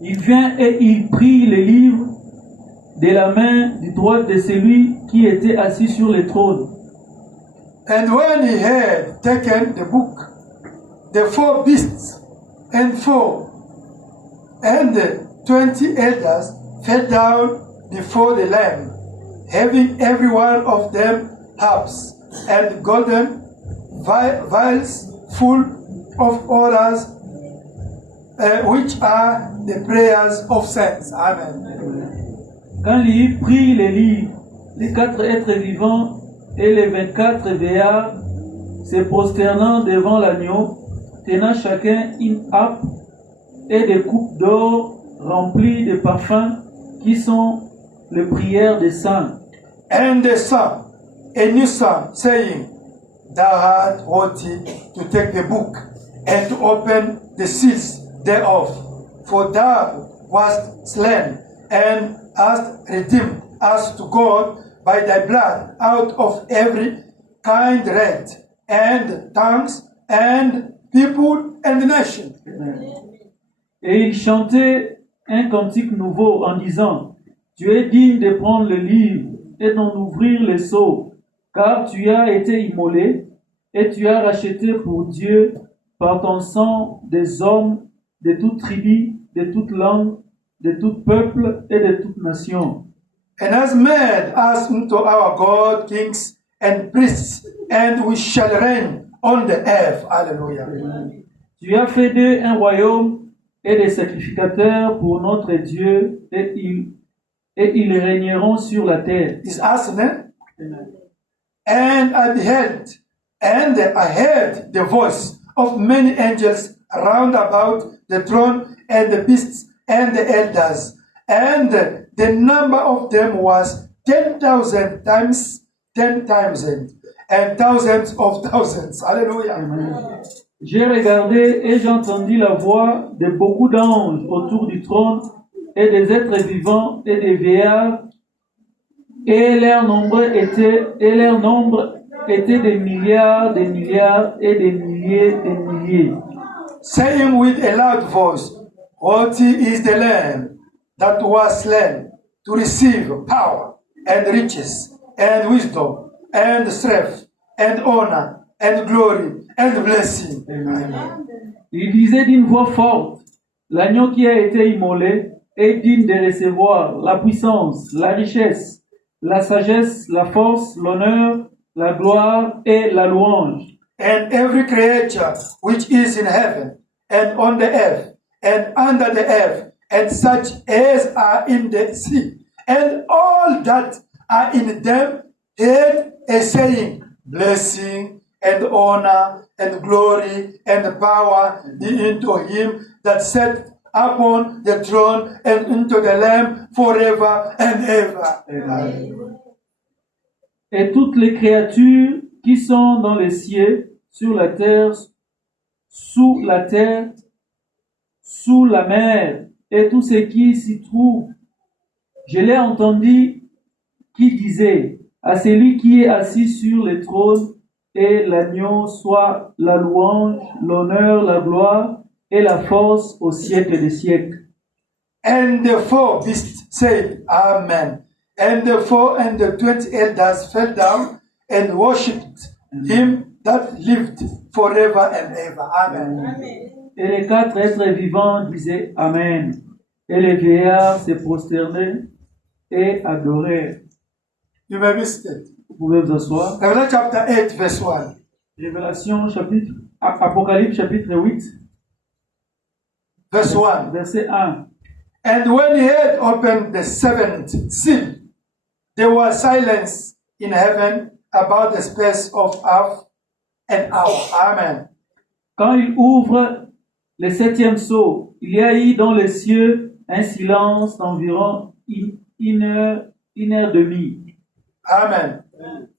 Il vient et il prit le livre de la main du droite de celui qui était assis sur le trône. And when he had taken the book, the 4 beasts and 20 elders fell down before the Lamb, having every one of them harps and golden vials full of odors, which are the prayers of saints. Amen. Quand il eut pris les livres, les 4 êtres vivants et les 24 vieillards, se prosternant devant l'agneau, tenant chacun une harpe et des coupes d'or remplies de parfums qui sont les prières des saints. And they sang a new song, saying, Thou art worthy to take the book and to open the seals thereof, for thou wast slain and hast redeemed us to God by thy blood out of every kindred and tongues and people and nation. Et il chantait un cantique nouveau en disant, Tu es digne de prendre le livre et d'en ouvrir les sceaux, car tu as été immolé et tu as racheté pour Dieu par ton sang des hommes de toute tribu, de toute langue, de tout peuple et de toute nation. And has made us unto our God kings and priests, and we shall reign on the earth. Hallelujah. Tu as fait d'eux un royaume et des sacrificateurs pour notre Dieu, et ils régneront sur la terre. Is us, ne? And I beheld, and I heard the voice of many angels round about the throne, and the beasts and the elders, and the number of them was 10,000 times 10,000, and thousands of thousands. Hallelujah. J'ai regardé et j'ai entendu la voix de beaucoup d'anges autour du trône et des êtres vivants et des vieillards, et leur nombre était des milliards et des milliers, saying with a loud voice, Worthy is the Lamb that was slain to receive power and riches and wisdom and strength and honor and glory and blessing. Amen. Il disait d'une voix forte, l'agneau qui a été immolé est digne de recevoir la puissance, la richesse, la sagesse, la force, l'honneur, la gloire et la louange. And every creature which is in heaven and on the earth and under the earth, and such as are in the sea, and all that are in them, heard a saying, Blessing and honor and glory and power be unto him that sat upon the throne and unto the Lamb forever and ever. Amen. Et toutes les créatures qui sont dans les cieux, sur la terre, sous la terre, sous la mer, et tout ce qui s'y trouve, je l'ai entendu qui disait, à celui qui est assis sur le trône et l'agneau soit la louange, l'honneur, la gloire et la force au siècle des siècles. And the 4 beasts said, Amen. And the 4 and the 20 elders fell down and worshipped him that lived forever and ever. Amen. Et les 4 êtres vivants disaient Amen. Et les vieillards se prosternaient et adoraient. You may be seated. Vous pouvez vous asseoir. Revelation chapter 8, verse 1. Révélation Apocalypse chapitre 8, Verse 1. verset 1. And when he had opened the 7th seal, there was silence in heaven about the space of half an hour. Amen. Quand il ouvre le 7e sceau, il y a eu dans les cieux un silence d'environ une heure et demie. Amen.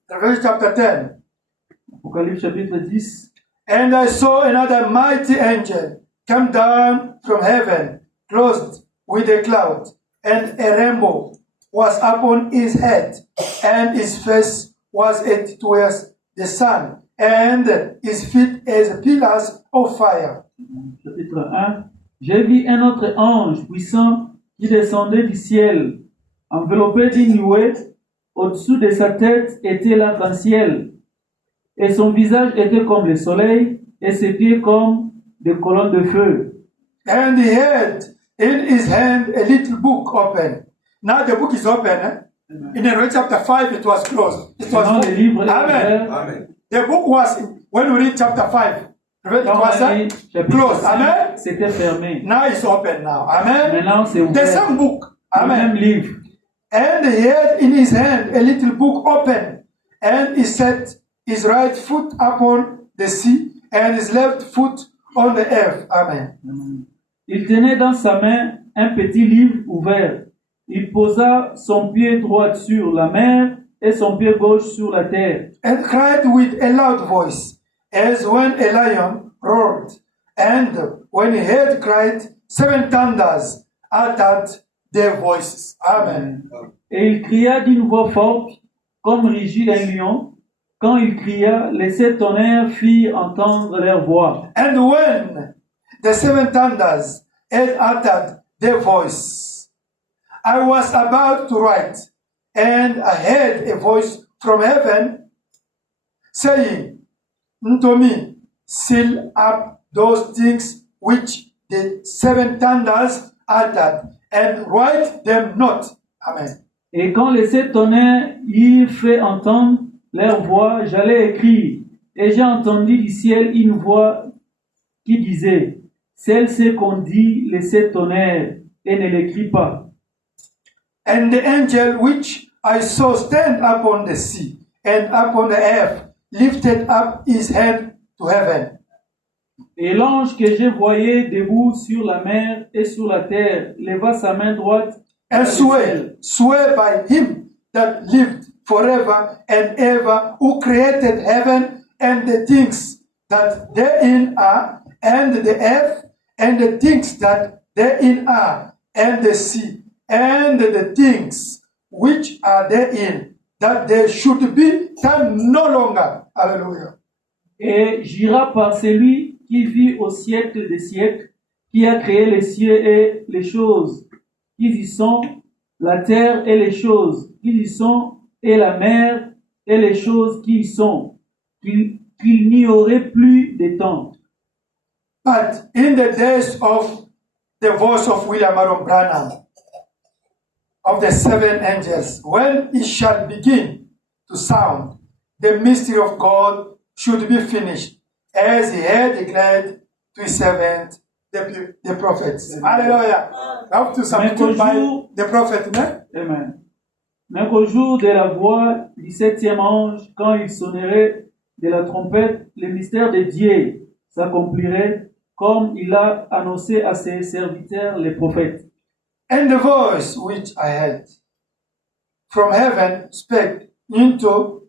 Revelation chapter 10. Apocalypse chapitre 10. And I saw another mighty angel come down from heaven, clothed with a cloud, and a rainbow was upon his head, and his face was as towards the sun, and his feet as pillars of fire. Chapitre 1. J'ai vu un autre ange puissant qui descendait du ciel, enveloppé d'une nuée. Au-dessous de sa tête était l'arc-en-ciel, et son visage était comme le soleil, et ses pieds comme des colonnes de feu. And he had in his hand a little book open. Now the book is open. In Revelation chapter 5, it was closed. It was Dans le livre Amen. Amen. The book was, when we read chapter 5, it Quand was on lit chapitre closed. 5, Amen. c'était fermé. Now it's open now. Amen. Maintenant, c'est The ouvert. same book. Le même Amen. livre. And he had in his hand a little book open, and he set his right foot upon the sea, and his left foot on the earth. Amen. Il tenait dans sa main un petit livre ouvert. Il posa son pied droit sur la mer et son pied gauche sur la terre. And cried with a loud voice, as when a lion roared. And when he had cried, 7 thunders uttered their voices. Amen. Et il cria d'une voix forte, comme rugit un lion. Quand il cria, les 7 tonnerres firent entendre leur voix. And when the 7 thunders had uttered their voice, I was about to write, and I heard a voice from heaven saying unto me, seal up those things which the 7 thunders uttered, and write them not. Amen. Et quand les 7 tonnerres y fait entendre leur voix, j'allais écrire. Et j'ai entendu du ciel une voix qui disait, celle-ci qu'on dit les 7 tonnerres, et ne l'écrit pas. And the angel which I saw stand upon the sea and upon the earth lifted up his hand to heaven. Et l'ange que je voyais debout sur la mer et sur la terre leva sa main droite And vers le ciel. swear by him that lived forever and ever, who created heaven and the things that therein are, and the earth and the things that therein are, and the sea and the things which are therein, that there should be time no longer. Hallelujah. Et jura par celui qui vit au siècle des siècles, qui a créé les cieux et les choses qui y sont, la terre et les choses qui y sont, et la mer et les choses qui y sont, qu'il n'y aurait plus de temps. But in the days of the voice of William Aaron Branham, of the 7 angels, when it shall begin to sound, the mystery of God should be finished, as he had declared to his servant, the prophets. Hallelujah. Up to substitute by the prophet, ne? Amen. Mais qu'au jour de la voix du 7e ange, quand il sonnerait de la trompette, le mystère de Dieu s'accomplirait comme il a annoncé à ses serviteurs les prophètes. And the voice which I heard from heaven spake into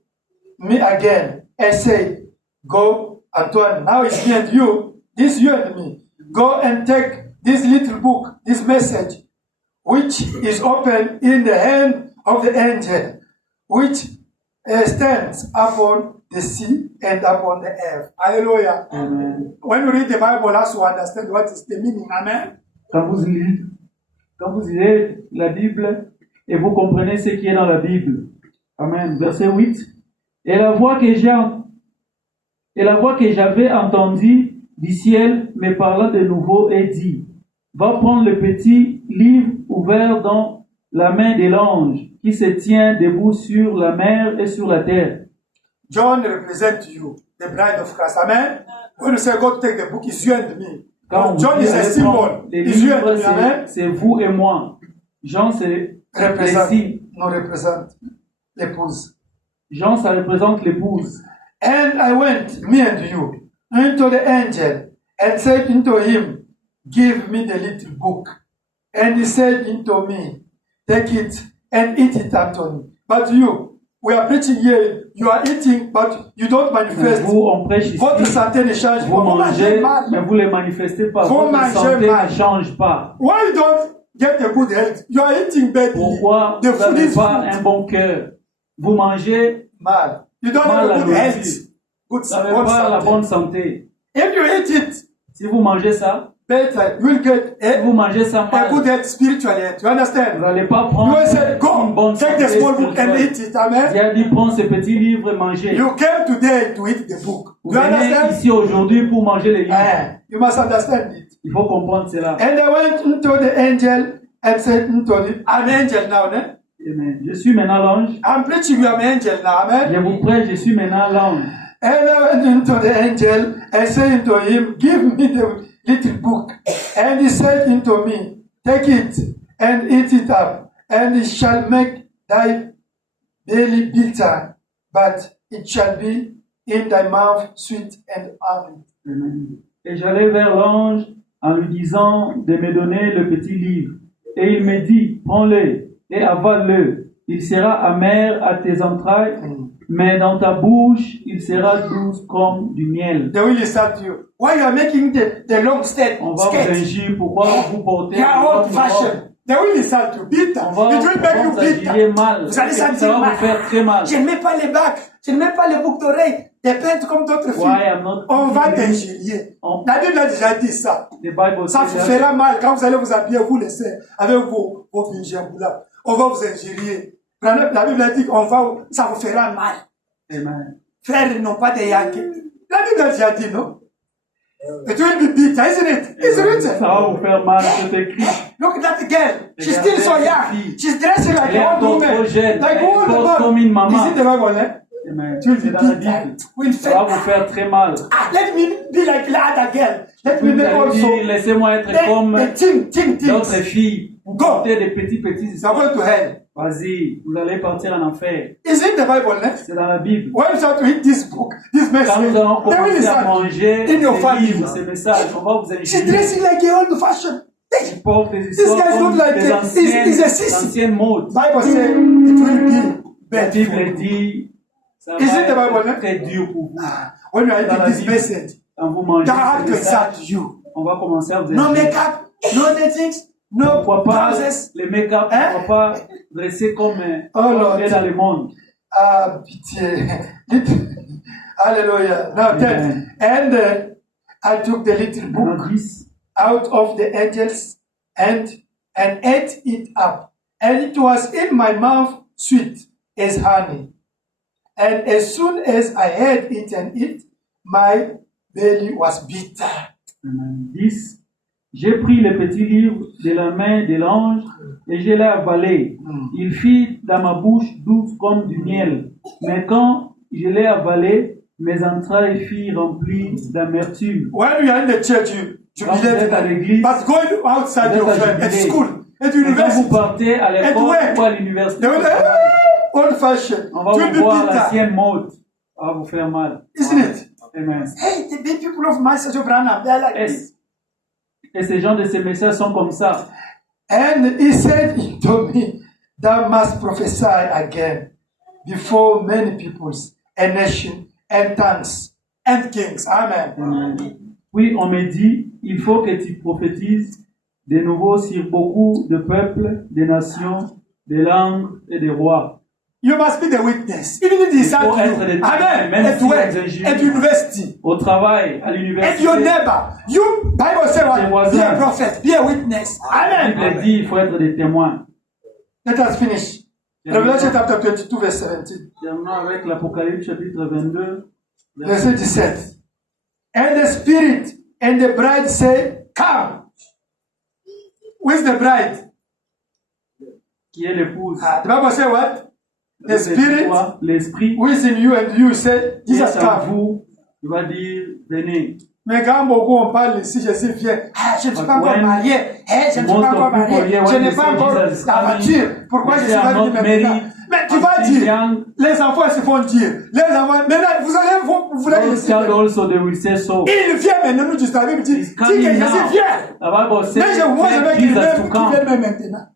me again and said, Go, Antoine, now it's me and you, this you and me. Go and take this little book, this message, which is open in the hand of the angel, which stands upon the sea and upon the earth. Hallelujah. Amen. When you read the Bible, also understand what is the meaning. Amen. Quand vous lisez la Bible et vous comprenez ce qui est dans la Bible. Amen. Verset 8. Et la voix que j'avais entendue du ciel me parla de nouveau et dit, va prendre le petit livre ouvert dans la main de l'ange qui se tient debout sur la mer et sur la terre. John represents you, the bride of Christ. Amen. When you say God take the book, it's you and me. Quand John is a symbol. les It's you and livres, me. Amen. c'est vous et moi. Jean, c'est Represent, les no represent l'épouse. Jean, ça représente l'épouse. And I went, me and you, into the angel and said unto him, give me the little book. And he said unto me, take it and eat it, Anthony. But you, we are preaching here, you are eating, but you don't manifest. Vous, on prêche ici, Votre santé ne change vous pas. Vous mangez mangez, mal. mais vous ne les manifestez pas. Vous Votre mangez santé mal. ne change pas. Why you don't get a good health? You are eating badly. Pourquoi The vous food n'avez is pas food. un bon cœur? Vous mangez, Mal. You don't Mal have a à good nourriture. health. Good vous n'avez bonne pas la santé. bonne santé. If you eat it, Si vous mangez ça, better. You will get Si vous mangez ça a mal, good health spiritually. You vous understand? n'allez pas You prendre will say, une go, bonne take the santé small book and spirituelle. eat it. Amen. Il a dit, prends ce petit livre et mangez. You came today to eat the book. Vous You venez understand? ici aujourd'hui pour manger les livres. You must understand it. Il faut comprendre cela. And I went into the angel and said unto him, I'm angel now, ne? Amen. Je suis maintenant l'ange. I'm preaching you, I'm angel now, amen. Je vous prête, je suis maintenant l'ange. And I went into the angel and said unto him, give me the little book. And he said unto me, take it and eat it up, and it shall make thy belly bitter, but it shall be in thy mouth sweet and honey. Amen. Et j'allai vers l'ange en lui disant de me donner le petit livre. Et il me dit, prends-le et avale-le. Il sera amer à tes entrailles, mais dans ta bouche, il sera doux comme du miel. They will insult you. Why you are making the long step? On va vous injure, pourquoi vous portez They are votre old fashioned. robe. They will insult you. Bitter. On va It will make you vous injurer bitter. mal. Vous allez Ça sentir va mal. vous faire très mal. Je ne mets pas les bacs. Je ne mets pas les boucles d'oreilles. Des peintres comme d'autres filles. Why I'm not On va eating t'injurier. On- La Bible a déjà dit ça. The Bible Ça vous says that. fera mal quand vous allez vous habiller, vous laisser avec vos vingemmes là. On va vous injurier. La Bible a dit ça vous fera mal. Amen. Frères, ils n'ont pas de yankees. La Bible a déjà dit, non? It will be bitter, isn't it? It's Ça written. va vous faire mal, c'est écrit. Look at that girl. She's Regardez still so cette young. fille. She's dressing like Elle est an old encore trop woman. jeune. Like Elle old porte comme woman. une maman. Is it the Bible, eh? Amen. It will be C'est dans la bitter. Bible. Will Ça va fail. vous faire très mal. Ah, let me be like the other girl. Let me Vous make allez also. dire, laissez-moi être comme The d'autres things. filles. Vous Go. portez des petits You're going to hell. Vas-y, vous allez partir en enfer. Is it the Bible, eh? C'est dans la Bible. When you start to read this book, this Quand message, nous allons they will commencer à insult manger in your ces family. livres, ces messages, on va vous She's injurier. dressing like an old fashioned. Ils portent des This histoires guy's comme not like des he's a sissy. anciennes modes. Bible says it will be La bad Bible for you. dit, ça Is it the va Bible, être très dur pour vous. When you are Dans la reading this Bible, message, quand vous mangez they have ces to messages, insult you. on va commencer à vous No injurier. makeup, no things, no Pourquoi pas trousers. les make-up, Hein? pourquoi pas dresser comme Oh, Lord. on est dans le monde. Ah, pitié. Hallelujah. Now Amen. then, and I took the little book Dans 10, out of the angels and ate it up, and it was in my mouth sweet as honey. And as soon as I had eaten it, my belly was bitter. Amen. 10. J'ai pris le petit livre de la main de l'ange et je l'ai avalé. Il fit dans ma bouche douce comme du miel. Mais quand je l'ai avalé, mes entrailles furent remplies d'amertume. When you are in the church, you Quand vous êtes à believe, l'église, but going outside Vous your êtes friend, at jubilé. school, at et quand vous university, partez à At l'école work. ou à l'université, they will old fashioned. on va It will vous be voir bitter, l'ancienne mode. Ça va vous faire mal. isn't it? Amen. Hey, the big people of Message of Branham, they are like this. Et ces gens de ces messages sont comme ça. And he said to me, thou must prophesy again before many peoples and nations and tongues and kings. Amen. Amen. Puis on me dit, il faut que tu prophétises de nouveau sur beaucoup de peuples, de nations, de langues et de rois. You must be the witness. Even if they Il faut insult être you. des Amen. même At si work, elles injurient. at university, Au travail, à at l'université, your neighbor. You, Bible says Tes what? Be voisins. a prophet, be a witness. la Amen. Bible dit, il faut être des témoins. Let us finish. Revelation chapter 22, verse 17. Terminons avec l'Apocalypse chapitre 22, Verset 17. And the Spirit and the bride say, come. Who is the bride? qui est l'épouse. The Bible says what? The Spirit L'Esprit who is in you and you say, qui Jesus est en come. vous, il va dire, venez. Mais quand beaucoup on parle ici, Jésus vient. Ah, je ne suis pas encore marié. Eh, je ne suis pas encore marié. Je n'ai pas encore la voiture. Pourquoi je suis pas venu maintenant? Mais tu vas dire, les enfants se font dire. Les enfants, maintenant, vous voulez Those child also they will say so. il vient maintenant, nous, juste la Bible dit, He's que coming Jésus now. vient. The Bible Mais says, moi, je veux let qu'il Jesus vienne to come. même maintenant.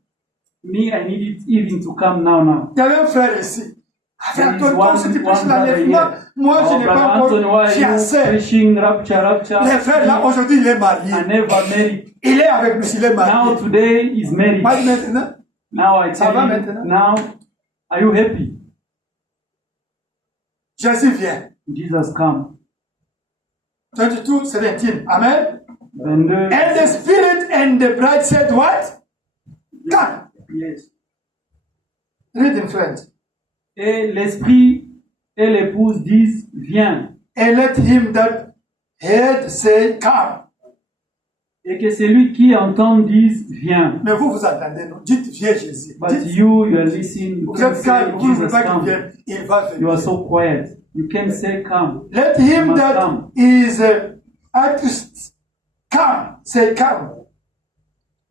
Me, I need it even to come now. Il y avait un frère ici. Frère, There is toi aussi, tu prêches one l'enlèvement. brother here. Moi, je n'ai Brother pas Anthony, encore. why J'ai are you assez. preaching rapture? Les frères, là, aujourd'hui, il est marié. I never married. Il est avec nous, il est Now marié. today is married. Pas maintenant. Now I Ça tell va you, maintenant? now, are you happy? Jésus vient. Jesus come. 22, 17. Amen. 22. And the Spirit and the bride said what? Come. Yes. Read in French. Et l'esprit et l'épouse disent, viens. And let him that heard say, come. Et que celui qui entend dise, viens. Mais vous entendez, non? Dites, viens Jésus. But Dites, you are listening. You vous can êtes say, calme, vous ne voulez Jesus, pas qu'il come. vienne. Il va You are venir. so quiet. You can say, come. Let You him must that come. is artist come. Say, come.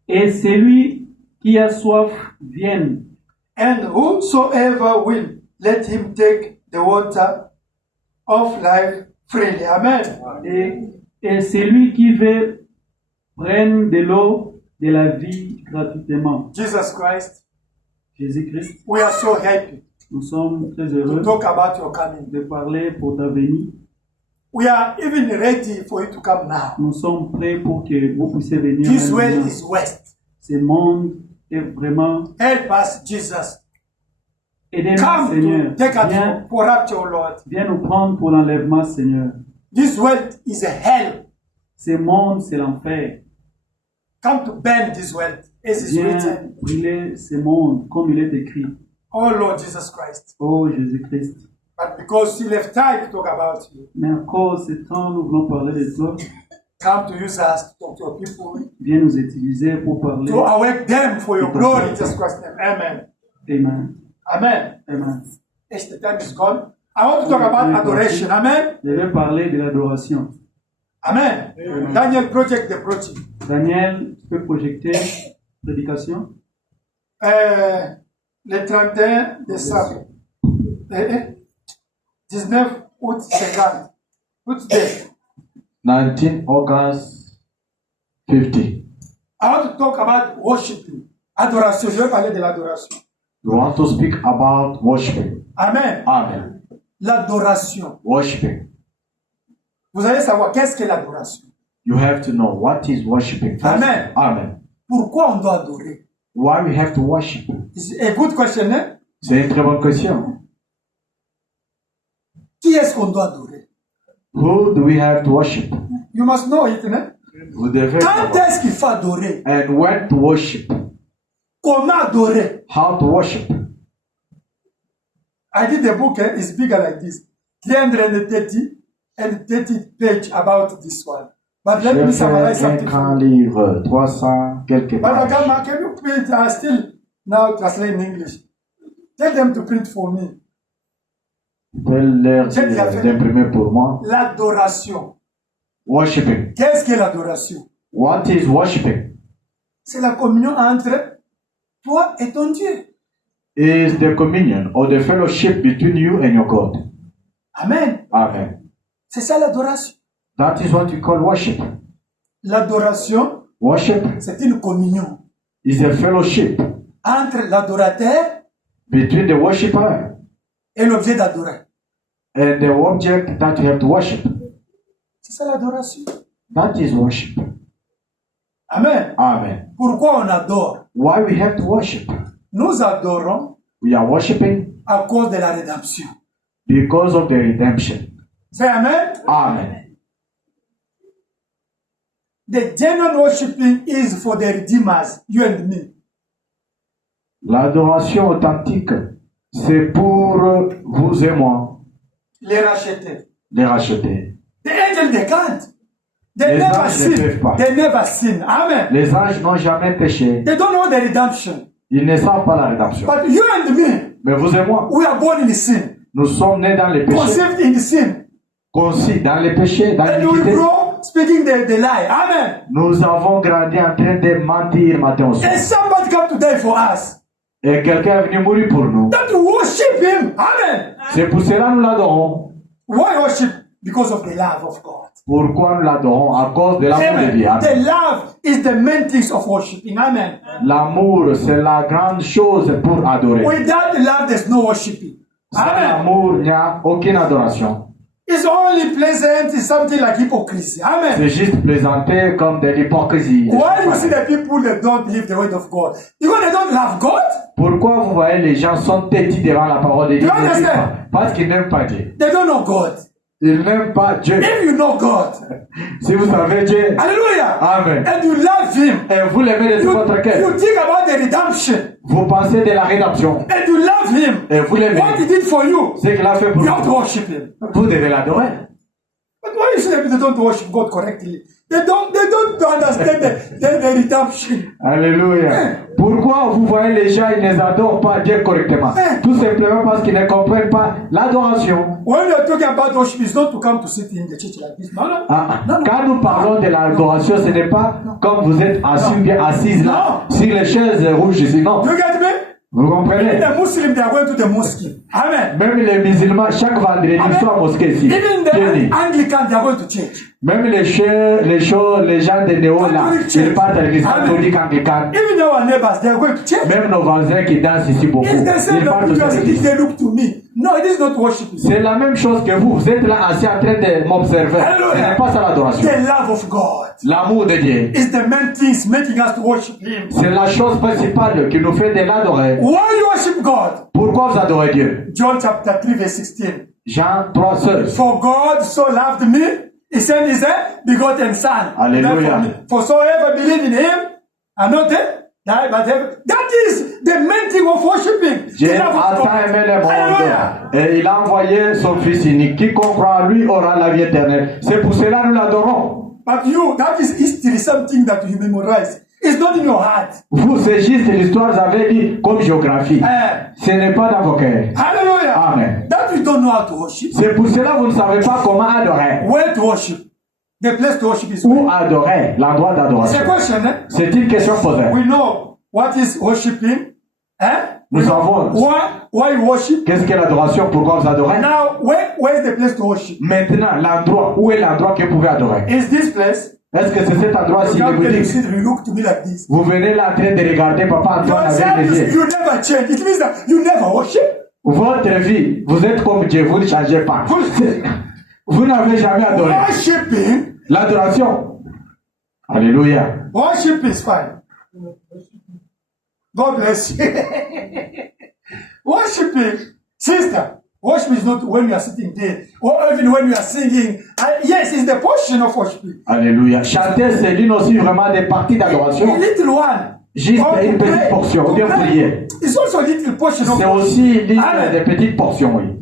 Et celui qui a soif, vienne. And whosoever will, let him take the water of life freely. Amen. Et celui qui veut prenne de l'eau de la vie gratuitement. Jesus Christ, Jésus-Christ, we are so happy nous sommes très to heureux talk about your coming. de parler pour ta venue. We are even ready for you to come now. Nous sommes prêts pour que vous puissiez venir. This way maintenant. is west. Ce monde est vraiment Help us, Jesus. aidez-nous, Come Seigneur. to take us Viens, for rapture, Lord. viens nous prendre pour l'enlèvement, Seigneur. This world is a hell. Ce monde, c'est l'enfer. Come to bend this world, as is Viens written. brûler ce monde comme il est écrit. Oh Lord Jesus Christ. Oh Jésus-Christ. But because you left time to talk about you, Mais encore ce temps, nous voulons parler de toi. come to use us to talk to your people, Viens nous utiliser pour parler. to awake them for your glory in Jesus Christ's name. Amen. Amen. Amen. Amen. As the time is gone, I want to talk about adoration. Amen. Je vais parler de l'adoration. Amen. Daniel project the project. Daniel, tu peux projeter prédication? Le 31 décembre. 19 août 50. Which day? 19 August 50. I want to talk about worshiping. Adoration. Je vais parler de l'adoration. We want to speak about worshiping. Amen. Amen. L'adoration. Worshiping. Vous allez savoir qu'est-ce que l'adoration. You have to know what is worshiping first. Amen. Amen. Pourquoi on doit adorer? Why we have to worship? It's a good question, hein? C'est une très bonne question. Qui est-ce qu'on doit adorer? Who do we have to worship? You must know it, hein? Vous devez Quand savoir. est-ce qu'il faut adorer? And when to worship? Comment adorer? How to worship? I did a book, it's bigger like this. 330 page about this one. But let J'ai me fait summarize un something. grand livre, 300 quelques But pages. Agama, can you print? I still now translate in English. Tell them to print for me. Je peux leur J'ai déjà dire fait. d'imprimer pour moi. L'adoration. Worshiping. Qu'est-ce que l'adoration? What is worshiping? C'est la communion entre toi et ton Dieu. Is the communion or the fellowship between you and your God. Amen. Amen. C'est ça l'adoration. That is what we call worship. L'adoration, Worship c'est une communion is a fellowship entre l'adorateur between the worshiper et l'objet d'adorer. and the object that you have to worship. C'est ça l'adoration. That is worship. Amen. Amen. Pourquoi on adore? Why we have to worship? Nous adorons We are worshiping à cause de la rédemption. because of the redemption. C'est Amen. Amen. The genuine worshiping is for the redeemers, you and me. L'adoration authentique, c'est pour vous et moi, Les racheter. les racheter. The angels, they can't. They Les never anges ne peuvent sin. pas. They never sin. Amen. Les anges n'ont jamais péché. They don't know the redemption. Ils ne savent pas la rédemption. But you and me, Mais vous et moi, we are born in sin, nous sommes nés dans les péchés, conceived in sin, conçus dans les péchés, dans and we l'iniquité. grow speaking the lie. Amen. Nous avons grandi en train de mentir matin au soir. And somebody come to die for us. Et quelqu'un est venu mourir pour nous. That we worship him. Amen. C'est pour cela que nous l'adorons. Why worship? Because of the love of God. Pourquoi nous l'adorons? À cause de l'amour de Dieu. Amen. The Amen. love is the main things of worshiping. Amen. L'amour, c'est la grande chose pour adorer. Without the love, there's no worshiping. Sans Amen. l'amour, il n'y a aucune adoration. It's only pleasant. It's something like hypocrisy. Amen. C'est juste présenté comme de l'hypocrisie. Why you see the people that don't believe the word of God? Because they don't love God. Pourquoi vous voyez les gens sont têtus devant la parole de Dieu? You understand? Parce qu'ils n'aiment pas Dieu. They don't know God. Ils n'aiment pas Dieu. If you know God, Si vous savez Dieu, hallelujah, Amen. and you love Him, Et vous l'aimez de tout votre you cœur. think about the redemption, Vous pensez de la rédemption. and you love Him, Et vous l'aimez. what He did for you, Ce qu'il a fait pour you have to vous. worship Him. Vous devez l'adorer. But why you say that they don't worship God correctly? They don't understand the redemption. Alléluia. Pourquoi vous voyez les gens, ils ne adorent pas Dieu correctement? Tout simplement parce qu'ils ne comprennent pas l'adoration. When we are talking about worship, it's not to come to sit in the church like this. No, no. Quand nous parlons de l'adoration, ce n'est pas comme vous êtes assis ou bien assise là, sur les chaises rouges ici, non. You get me? Vous comprenez? Even the Muslims, they are going to the mosque. Amen. Même les musulmans, chaque vendredi, ils sont à mosquée ici. Even the Anglicans, they are going to church. Même les gens de Néo là, ils partent à l'église catholique anglicane. Even our neighbors, they are going to church. Même nos voisins qui dansent ici beaucoup, It's the same ils partent like à l'église. they look to me. No, it is not worshiping. C'est la même chose que vous. Vous êtes là assis en train de m'observer. Ce n'est pas ça l'adoration. The love of God L'amour de Dieu. is the main things making us to worship Him. C'est la chose principale qui nous fait de l'adorer. Why you worship God? Pourquoi vous adorez Dieu? John chapter 3 verse 16. Jean 3, 16. For God so loved me, He sent His begotten Son. Hallelujah. For so ever believe in Him, and not die, but have. That is the main thing of worshiping. Dieu The love of a God. tant aimé le Hallelujah. monde et il a envoyé son Fils unique. Quiconque croit en lui aura la vie éternelle. C'est pour cela que nous l'adorons. But you, that is history, something that you memorize. It's not in your heart. Vous, c'est juste l'histoire, vous avez dit comme géographie. Ce n'est pas dans vos cœurs. Hallelujah. Amen. That you don't know how to worship. C'est pour cela que vous ne savez pas comment adorer. Where to worship. The place to worship is Où adorer, l'endroit It's a d'adoration. question, eh? C'est une question posée. We know what is worshiping. Eh? Nous savons Why you worship. qu'est-ce qu'est l'adoration, pourquoi vous adorez. Now, where is the place to worship? Maintenant, l'endroit, où est l'endroit que vous pouvez adorer? Is this place? Est-ce que c'est cet endroit-ci You que come vous and you dites? sit, you look to me like this. Vous venez là en train de regarder Papa Antoine avec les yeux. You never change. It means that you never worship. Votre vie, vous êtes comme Dieu, vous ne changez pas. Vous n'avez jamais adoré. Worshipping, L'adoration. Alléluia. worship is fine. God bless you. Worshiping, sister, worship is not when you are sitting there or even when you are singing. Yes, it's the portion of worshiping. Alléluia. Chanter, c'est l'une aussi vraiment des parties d'adoration. A little one. Juste Or une to petite pray, portion, to ou bien pray. prier. It's also a little portion of C'est worship. aussi l'une Amen. des petites portions, oui.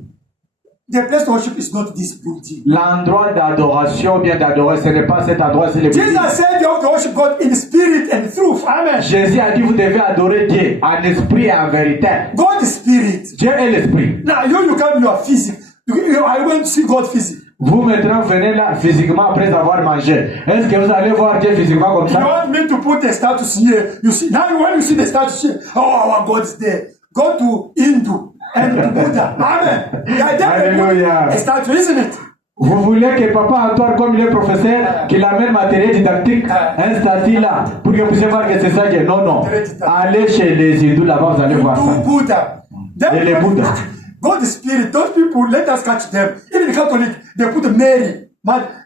The place to worship is not this building. L'endroit d'adoration, bien d'adorer, ce n'est pas cet endroit, c'est le Jesus building. said you have to worship God in spirit and truth. Amen. Jésus a dit, vous devez adorer Dieu en esprit et en vérité. God is spirit. Dieu est l'esprit. Now you come, you are physical. I went to see God physical. Vous maintenant venez là physiquement après avoir mangé. Est-ce que vous allez voir Dieu physiquement comme You ça? want me to put a status here? You see now when you see the status here, oh our God is there. Go to Hindu and to Buddha. Amen. Yeah, Hallelujah. a statue, isn't it? Vous voulez que Papa Antoine, comme il est professeur, qu'il amène matériel didactique, un statut là, pour que vous puissiez voir que c'est ça que non, non. Allez chez les hindous là-bas, vous allez voir To ça. Buddha. Et les Bouddhas. God is spirit. Those people, let us catch them. Even the Catholic, they put Mary.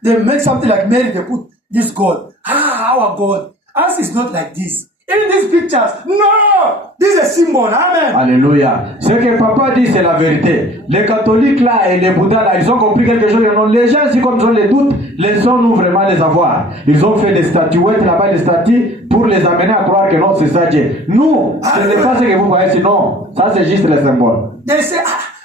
They make something like Mary. They put this God. Our God. Us is not like this. In these pictures, no! This is a symbol. Amen. Alléluia. Ce que Papa dit, c'est la vérité. Les catholiques là et les bouddhas là, ils ont compris quelque chose. Les gens, si comme ils ont les doutes, laissons-nous vraiment les avoir. Ils ont fait des statuettes là-bas, des statues, pour les amener à croire que non, c'est ça Dieu. Nous, ce n'est pas ce que vous voyez, sinon, ça c'est juste le symbole. They say,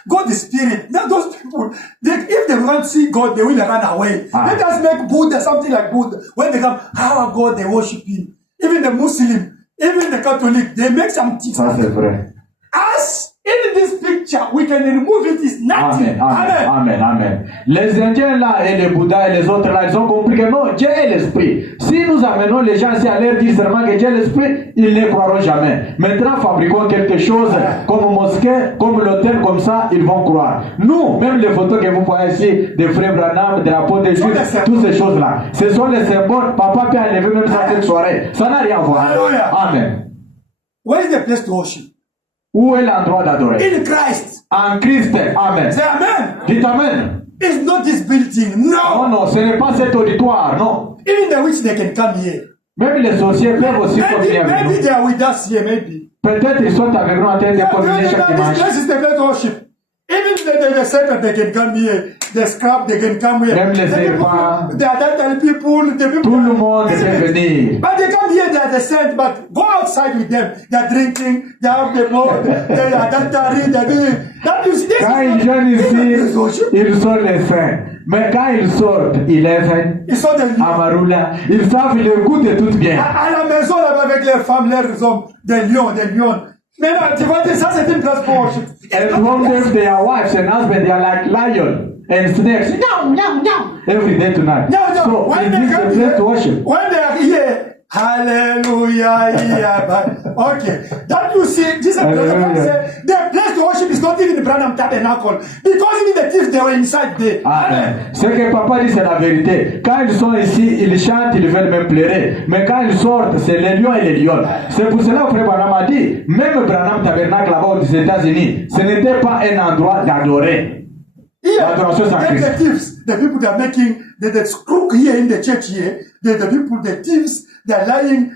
God is spirit. Now those people, if they want to see God, they will run away. Let us make Buddha something like Buddha. When they come, our God, they worship Him. Even the Muslim, even the Catholic, they make something. Ça c'est vrai. Us, in this picture, we can remove it. It's nothing. Amen, amen, amen, amen. Les Indiens là et les Bouddhas et les autres là, ils ont compris que non, Dieu est l'esprit. Si nous amenons les gens ici à leur dire seulement que Dieu est l'esprit, ils ne croiront jamais. Maintenant, fabriquons quelque chose comme mosquée, comme l'hôtel, comme ça, ils vont croire. Nous, même les photos que vous voyez ici, des frères Branham, de la peau de Juifs, toutes ces choses là, ce sont les symboles. Papa peut enlever même ça cette soirée. Ça n'a rien à voir. Amen. Where is the place to worship? Où est l'endroit d'adorer? In Christ. En Christ. Amen. Say amen. Dites amen. It's not this building. Non, No. non, ce n'est pas cet auditoire, non. Even the witch, they can come here. Même les sorciers peuvent aussi communier avec Maybe nous. they are with us here, maybe. Peut-être ils sont avec nous en train de communier chaque This dimanche. place is the place to worship. Even the serpent, they can come here. the scrap, they can come here. Même les The people, serpents. the other people, the people. Tout le monde peut venir. But they come here, they are the saints, but go outside with them. They are drinking, they have the more, they are adultery, they are doing. That you see, this Quand is ils not- viennent this is not ici, worship. ils sont les saints. Mais quand ils sortent, ils viennent Ils sont des à Marula, ils savent le goût de tout bien. à la maison là-bas avec les femmes, les hommes, des lions. Maintenant, tu vois, ça c'est une place pour worship. And from them, their wives and husbands, they are like lion and snakes. No, no, no. Every day tonight. No, no. So, When it they is a come place here, to worship. when they are here, hallelujah, yeah, but okay. That you see, Jesus Hallelujah. said, the place to worship is not even the Branham Tabernacle because even the thieves they were inside there. Amen. Ce que papa dit, c'est la vérité. Quand ils sont ici, ils chantent, ils veulent même pleurer. Mais quand ils sortent, c'est les lions et les lions. C'est pour cela que Frère Branham a dit, même Branham Tabernacle là-bas aux États-Unis, ce n'était pas un endroit d'adorer. Here, L'adoration sans then Christ. the thieves, the people that are making the crook here in the church here, the people, the thieves, they are lying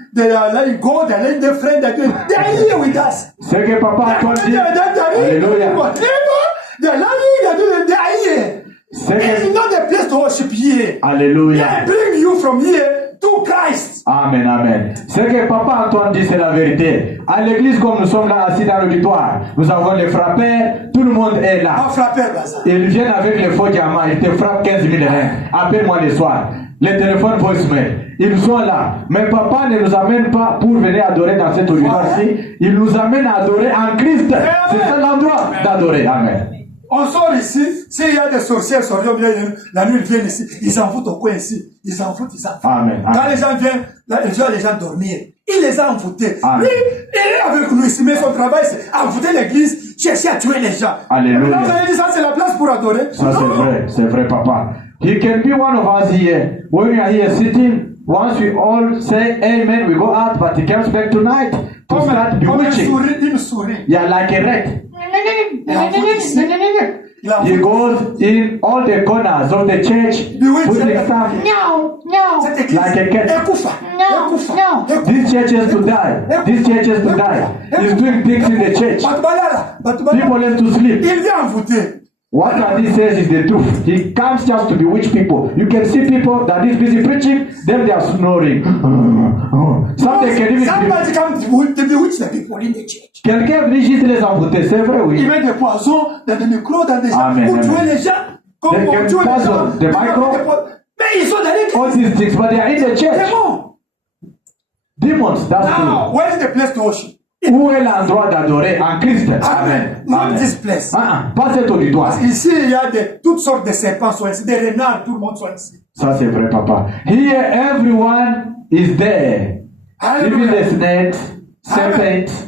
God, they are lying their friend, they are here with us. Ce que papa a dit, Alléluia. They are lying, they are here. Ce It's que, not a place to worship here. Alléluia. They bring you from here to Christ. Amen, amen. Ce que papa Antoine dit, c'est la vérité. À l'église, comme nous sommes là assis dans l'auditoire, nous avons les frappeurs, tout le monde est là. En frapper, bazar. Ils viennent avec les faux diamants, ils te frappent 15 000 reins. Appelle-moi le soir. Les téléphones voicemail. Ils sont là. Mais papa ne nous amène pas pour venir adorer dans cette auditoire-ci. Il nous amène à adorer en Christ. C'est ça l'endroit d'adorer. Amen. On sort ici, s'il y a des sorcières, la nuit ils viennent ici, ils s'en foutent au coin ici, ils s'en foutent. Amen. Quand Amen. les gens viennent, là, ils voient les gens dormir. Il les a envoûtés. Amen. Lui, il est avec nous ici, mais son travail c'est envoûter l'église, chercher à tuer les gens. Alléluia. Maintenant, vous avez dit ça, c'est la place pour adorer. Ça c'est vrai, papa. He can be one of us here. When we are here sitting, once we all say amen, we go out, but he comes back tonight to start bewitching. Une souris. Yeah, like a rat. Il a He goes in all the corners of the church, putting stuff. Cette église, Like a cat. écouffa. Écouffa. This church has to die. This church has to die. He's doing things in the church. People have to sleep. Il vient envoûter. What Daddy says is the truth. He comes just to bewitch people. You can see people that is busy preaching, then they are snoring. Some they can even. Somebody comes to bewitch the people in the church. Quelqu'un vient juste les envoûter, c'est vrai, Il oui. met des poisons dans des micros, dans des gens, Amen, pour amen. tuer les gens. Comme They on can tue les poison gens. the micro. Mais ils sont dans All les these things, but they are in the church. démons. Demons, that's Now, true. where is the place to worship? Où est l'endroit d'adorer en Christ? Amen. Not this place. Pas cet auditoire. Ici, il y a toutes sortes de serpents sont ici, des renards, tout le monde sont ici. Ça c'est vrai, papa. Here everyone is there. Even the snakes, serpents,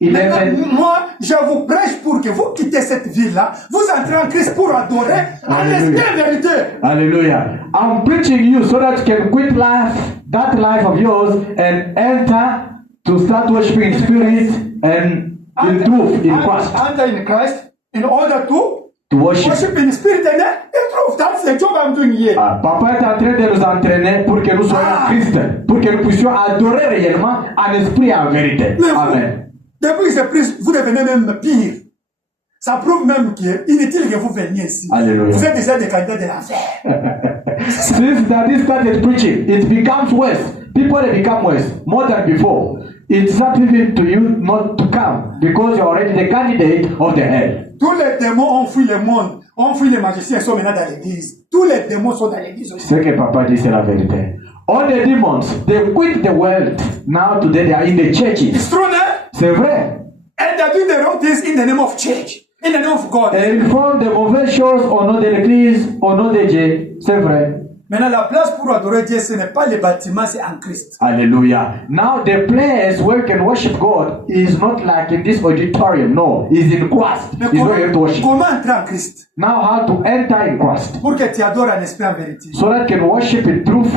Maintenant, 11. moi, je vous prêche pour que vous quittez cette ville-là, vous entrez en Christ pour adorer en Alléluia. esprit et vérité. Hallelujah. I'm preaching you so that you can quit life, that life of yours, and enter to start worshiping in spirit and in truth, in Christ. Enter in Christ in order to worship. worship in spirit and in truth. That's the job I'm doing here. Papa est en train de nous entraîner pour que nous soyons en Christ, pour que nous puissions adorer réellement en esprit et en vérité. Mais vous, Amen. depuis ce prix, vous devenez même pire. Ça prouve même qu'il est inutile que vous veniez ici. Alléluia. Vous êtes déjà des candidats de l'enfer. Since Daddy started preaching, it becomes worse. People they become worse more than before. It's not even to you not to come because you're already the candidate of the hell. Tous les démons ont fui le monde, ont fui les magiciens, sont maintenant dans l'église. Tous les démons sont dans l'église aussi. Ce que papa dit, c'est la vérité. All the demons, they quit the world. Now today they are in the churches. It's true, no? C'est vrai. And they're doing the wrong things in the name of church, in the name of God. Et ils font de mauvaises choses au nom de l'église, au nom de Dieu. C'est vrai. Maintenant, la place pour adorer Dieu, ce n'est pas le bâtiment, c'est en Christ. Hallelujah. Now the place where you can worship God is not like in this auditorium. No, it's in Christ. Mais It's where you have to worship. comment entrer en Christ? Now how to enter in Christ. Pour que tu adores en esprit en vérité. So that you can worship in truth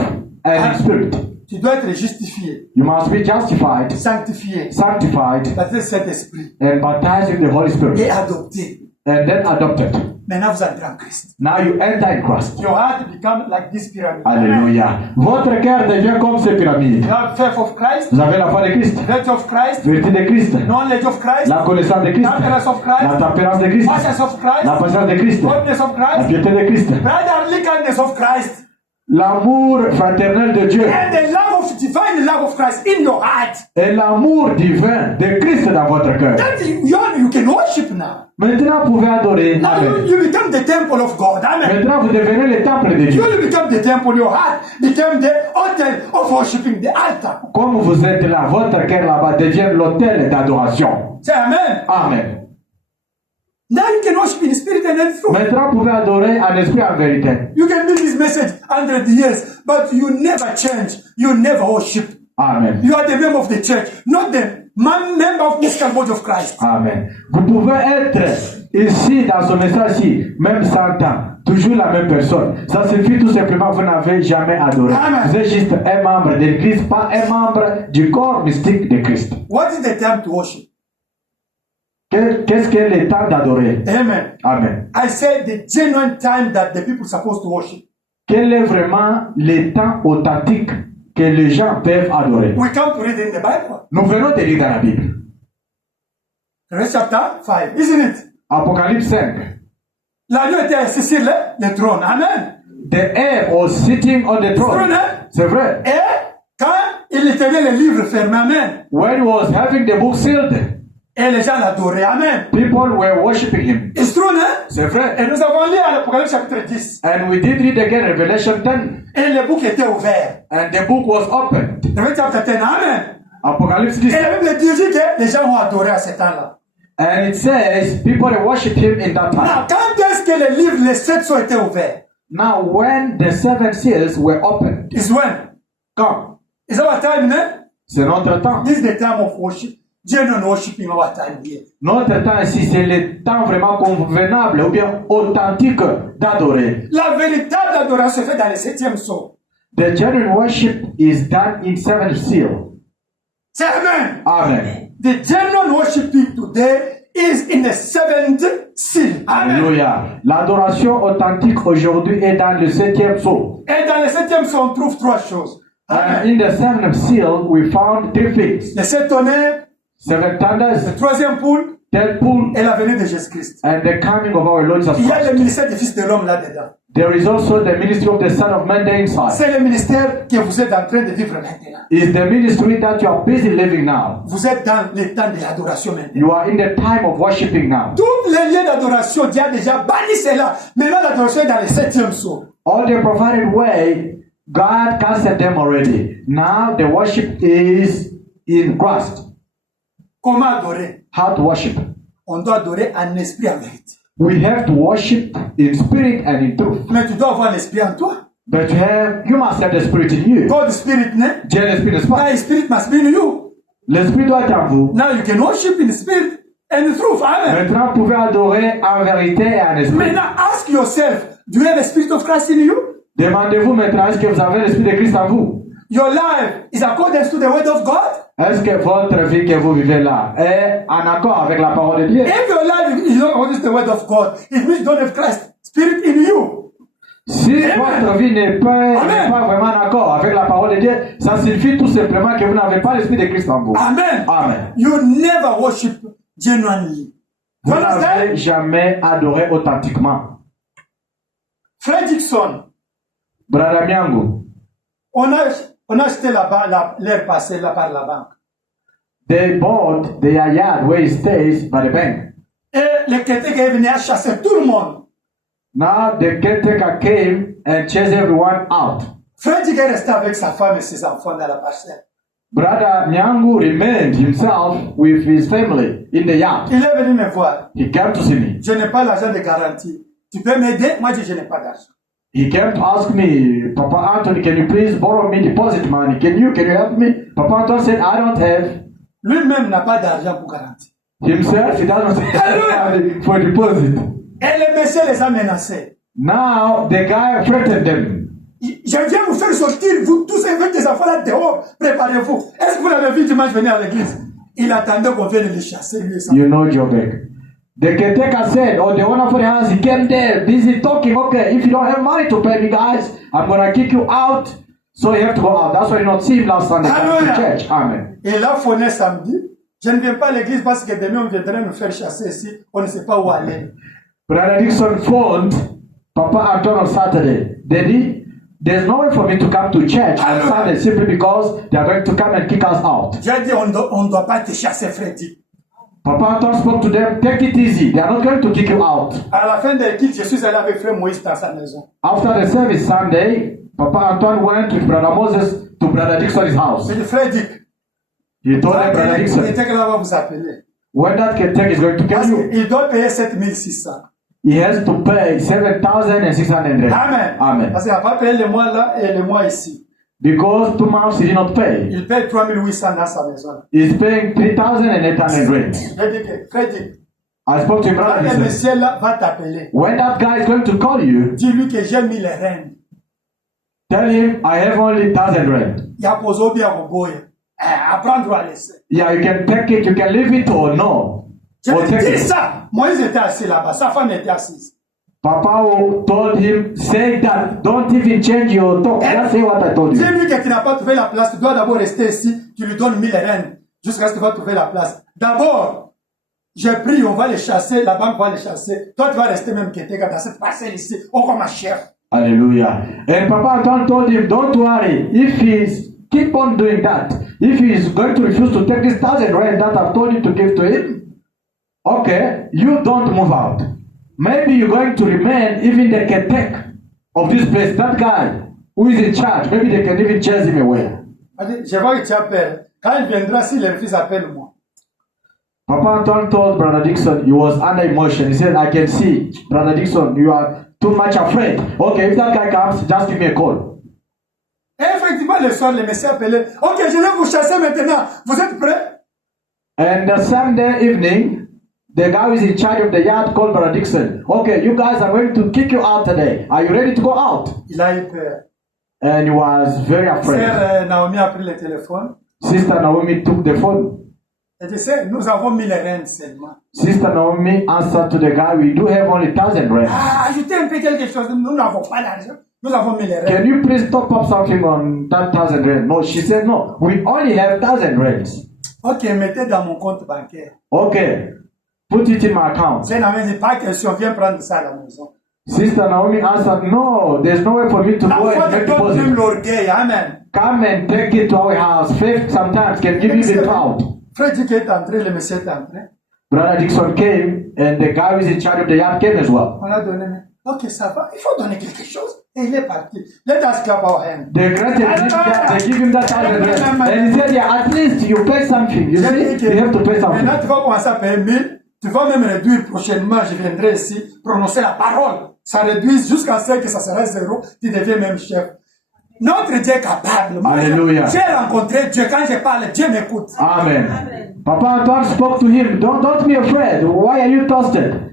and in spirit. Tu dois être justifié, You must be justified, sanctifié, sanctified, baptisé Saint-Esprit and baptized in the Holy Spirit. et adopté. And then adopted. Maintenant, vous entrez en Christ. Now you enter in Christ. Your heart become like this pyramid. Alléluia. Votre cœur devient comme ces pyramides. You have faith of Christ, Vous avez la foi de Christ, faith of Christ, vérité de Christ, knowledge of Christ, la connaissance de Christ, temperance of la Christ, tempérance de Christ, patience of Christ, la patience de Christ, goodness of la Christ, piété de Christ, brotherly kindness of Christ, l'amour fraternel de Dieu and the love of divine love of Christ in your heart. et l'amour divin de Christ dans votre cœur. Then you can worship now. Maintenant, vous pouvez adorer. Now Amen. you become the temple of God. Amen. Maintenant, vous devenez le temple de Dieu. You become the temple, your heart become the altar of worshiping, the altar. Comme vous êtes là, votre cœur là-bas devient l'autel d'adoration. Say amen. Amen. Now you can worship in spirit and in truth. Maintenant, vous pouvez adorer en esprit et en vérité. You can be this message 100 years, but you never change. You never worship. Amen. You are the member of the church, not the member of this body of Christ. Amen. Vous pouvez être ici, dans ce message-ci, même 100 ans, toujours la même personne. Ça suffit tout simplement, vous n'avez jamais adoré. Amen. Vous êtes juste un membre de l'Église, pas un membre du corps mystique de Christ. What is the time to worship? Qu'est-ce qu'est le temps d'adorer? Amen. Amen. I said the genuine time that the people are supposed to worship. Quel est vraiment le temps authentique que les gens peuvent adorer? We come to read in the Bible. Nous venons de lire dans la Bible. Verse chapter 5, isn't it? Apocalypse 5. L'agneau était assis sur le trône. Amen. The heir was sitting on the C'est throne. vrai, hein? C'est vrai. Et quand il tenait le livre fermé, amen. When he was having the book sealed, Et les gens l'adoraient, amen. people were worshiping him. C'est true, hein? C'est vrai. Et nous avons lu à l'Apocalypse chapitre 10. And we did read again Revelation 10. Et le bouc était ouvert. And the book was opened. Verse chapter 10, amen. Apocalypse Et 10. la Bible dit que les gens ont adoré à ce temps-là. And it says people worship him in that time. Now, quand est-ce que les livres, les 7 ont été ouverts? Now, when the 7 seals were opened, Is when? quand? Is our time, né? C'est notre temps. This is the time of worship. Genuine worshiping our time here. Notre temps ici, c'est le temps vraiment convenable ou bien authentique d'adorer. La véritable adoration se fait dans le 7e psaume. The genuine worship is done in 7th seal. C'est amen. Amen. The genuine worshiping today is in the 7th seal. Amen. Alléluia. L'adoration authentique aujourd'hui est dans le 7e psaume. Et dans le 7e psaume, on trouve 3 choses. And Amen. in the 7th seal, we found 3 things. Les 7 tonnerres, 7 thunders, le 3e poule 10 pool, et la venue de Jésus-Christ. and the coming of our Lord Jesus Il y a le Christ. ministère du Fils de l'homme là-dedans. There is also the ministry of the Son of Man there inside. C'est le ministère que vous êtes en train de vivre maintenant. It's the ministry that you are busy living now. Vous êtes dans le temps de l'adoration maintenant. You are in the time of worshiping now. Tous les lieux d'adoration, Dieu a déjà banni cela. Maintenant, l'adoration est dans le 7e psaume. All the provided way, God casted them already. Now the worship is in Christ. Comment adorer? How to worship? On doit adorer en esprit, en vérité. We have to worship in spirit and in truth. Mais tu dois avoir l'esprit en toi. But you must have the spirit in you. God spirit, ne? Dieu l'esprit, n'est-ce pas? My spirit must be in you. L'esprit doit être en vous. Now you can worship in spirit and in truth. Amen. Maintenant, vous pouvez adorer en vérité et en esprit. Maintenant, ask yourself, do you have the spirit of Christ in you? Demandez-vous maintenant, est-ce que vous avez l'esprit de Christ en vous? Your life is according to the word of God? Est-ce que votre vie que vous vivez là est en accord avec la parole de Dieu? If your life is not according to the word of God, it means you don't have Christ spirit in you. Si votre vie n'est pas vraiment en accord avec la parole de Dieu, ça signifie tout simplement que vous n'avez pas l'esprit de Christ en vous. Amen. Amen. You never worship genuinely. Vous You n'avez understand? jamais adoré authentiquement. Frère Dixon, Brother Miangu, on a acheté l'air passé là par la banque. they bought their yard where it stays by the bank. Et le chrétien qui est venu à chasser tout le monde. Now the caretaker came and chased everyone out. Frère Dixon est resté avec sa femme et ses enfants dans la parcelle. Brother Miangu remained himself with his family in the yard. Il est venu me voir. He came to see me. Je n'ai pas l'argent de garantie. Tu peux m'aider? Moi, je n'ai pas d'argent. He came to ask me, Papa Anthony, can you please borrow me deposit money? Can you help me? Papa Anthony said, I don't have. Lui-même n'a pas d'argent pour garantie. Himself, he doesn't have money for deposit. Et le monsieur les a menacés. Now the guy threatened them. Je viens vous faire sortir, vous tous avec des enfants là dehors. Préparez-vous. Est-ce que vous l'avez vu dimanche venir à l'église? Il attendait qu'on vienne le chasser, lui et sa You know Jobek. The caretaker said, or the owner for the house, he came there, busy talking. Okay, if you don't have money to pay me, guys, I'm gonna kick you out. So you have to go out. That's why you not see him last Sunday at church. Amen. Et là, Foné samedi, je ne viens pas à l'église parce que demain on viendrait nous faire chasser ici. On ne sait pas où aller. Brother Dixon phoned Papa Anton on Saturday. Daddy, there's no way for me to come to church on Sunday simply because they are going to come and kick us out. J'ai dit, on ne doit pas te chasser, Freddy. Papa Anton spoke to them, take it easy. They are not going to kick you out. À la fin de l'équipe, je suis allé avec Frère Moïse dans sa maison. After the service Sunday, Papa Anton went with Brother Moses to Brother Dixon's house. J'ai dit, Freddy, He told them, Brother Dixon, là va vous appeler. when that caretaker is going to Parce kill you, qu'il doit payer 7600. he has to pay 7,600. Amen. Amen. Parce qu'il n'a pas payé le mois là et le mois ici. Because 2 months he did not pay. Il paye 3800 dans sa maison. He's paying 3,800 rent. J'ai dit que, Freddy, I spoke to him, quand Brother le Dixon. monsieur là va t'appeler, When that guy is going to call you, dis-lui que j'ai mis les rênes. tell him I have only 1,000 rent. Il y a posé bien au boy. Apprendre ou à laisser. Yeah, you can take it, you can leave it or no. Je Or lui take dis it. ça. Moïse était assis là-bas. Sa femme était assise. Papa told him, say that, don't even change your talk. Just say what I told you. Dis-lui que tu n'as pas trouvé la place. Tu dois d'abord rester ici. Tu lui donnes 1000 rênes. Jusqu'à ce que tu vas trouver la place. D'abord, j'ai pris, on va les chasser. La banque va les chasser. Toi, tu vas rester même qui était dans cette parcelle ici. Oh, comme ma chère. Hallelujah. And Papa Anton told him, don't worry. If he's keep on doing that, if he's going to refuse to take this 1,000 rand that I've told him to give to him, okay, you don't move out. Maybe you're going to remain even the caretaker of this place. That guy who is in charge, maybe they can even chase him away. Je vois que tu appelles. Quand il viendra, si le fils appelle moi. Papa Anton told Brother Dixon he was under emotion. He said, I can see, Brother Dixon, you are too much afraid. Okay, if that guy comes, just give me a call. Et effectivement, le soir, le monsieur appelait. Ok, je vais vous chasser maintenant. Vous êtes prêts? And the Sunday evening, the guy who is in charge of the yard called Brother Dixon. Okay, you guys are going to kick you out today. Are you ready to go out? Il a eu peur. And he was very afraid. Sœur Naomi a pris le téléphone. Sister Naomi took the phone. Elle dit, nous avons 1000 rentes seulement. Sister Naomi answered to the guy, we do have only 1,000 rand. Ah, ajoutez un peu quelque chose. Nous n'avons pas d'argent. Nous avons 1000 rentes. Can you please top up something on that 1,000 rand? No, she said no. We only have 1,000 rands. Ok, mettez dans mon compte bancaire. Okay, put it in my account. C'est Naomi dit, pas question, viens prendre ça à la maison. Sister Naomi answered, no, there's no way for me to La go foi and de make toi deposit. brûle l'orgueil. Amen. Come and take it to our house. Faith sometimes can give you the proud. Frère dit qu'il est entré, le monsieur est entré. Brother Dixon came and the guy who is in charge of the yard came as well. On a donné. Ok, ça va. Il faut donner quelque chose. Et il est parti. Let us clap our hands. They granted him that, they give him that 1,000 rand. And he said, yeah, at least you pay something. You see, you have to pay something. Maintenant, tu vas commencer à payer 1000. Tu vas même réduire prochainement. Je viendrai ici prononcer la parole. Ça réduit jusqu'à ce que ça sera 0. Tu deviens même chef. Notre Dieu est capable. Alléluia. J'ai rencontré Dieu. Quand je parle, Dieu m'écoute. Amen. Papa Antoine spoke to him. Don't be afraid. Why are you toasted?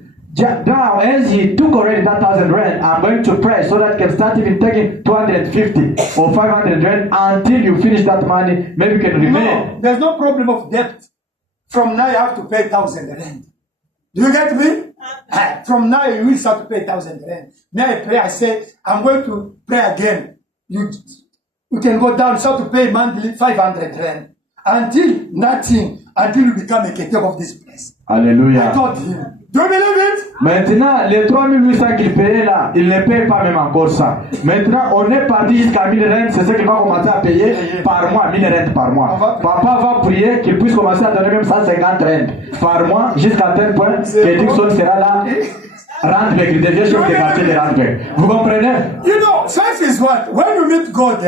Now, as he took already that 1,000 rand, I'm going to pray so that can start even taking 250 or 500 rand until you finish that money. Maybe you can remain. No, there's no problem of debt. From now, you have to pay 1,000 rand. Do you get me? From now, you will start to pay 1,000 rand. May I pray? I say, I'm going to pray again. You can go down, start to pay monthly 500 rand. Until nothing, until you become a caretaker of this place. Alléluia. I told him. Do you believe it? Maintenant, les 3,800 qu'il payait là, il ne paye pas même encore ça. Maintenant, on est parti jusqu'à 1,000 rand, c'est ce qu'il va commencer à payer par mois, 1,000 rand par mois. Papa va prier qu'il puisse commencer à donner même 150 rand par mois, jusqu'à tel point que Dixon sera là. Randbeck, il devient chef de quartier de Randbeck. Vous comprenez? You know, faith is what? When you meet God,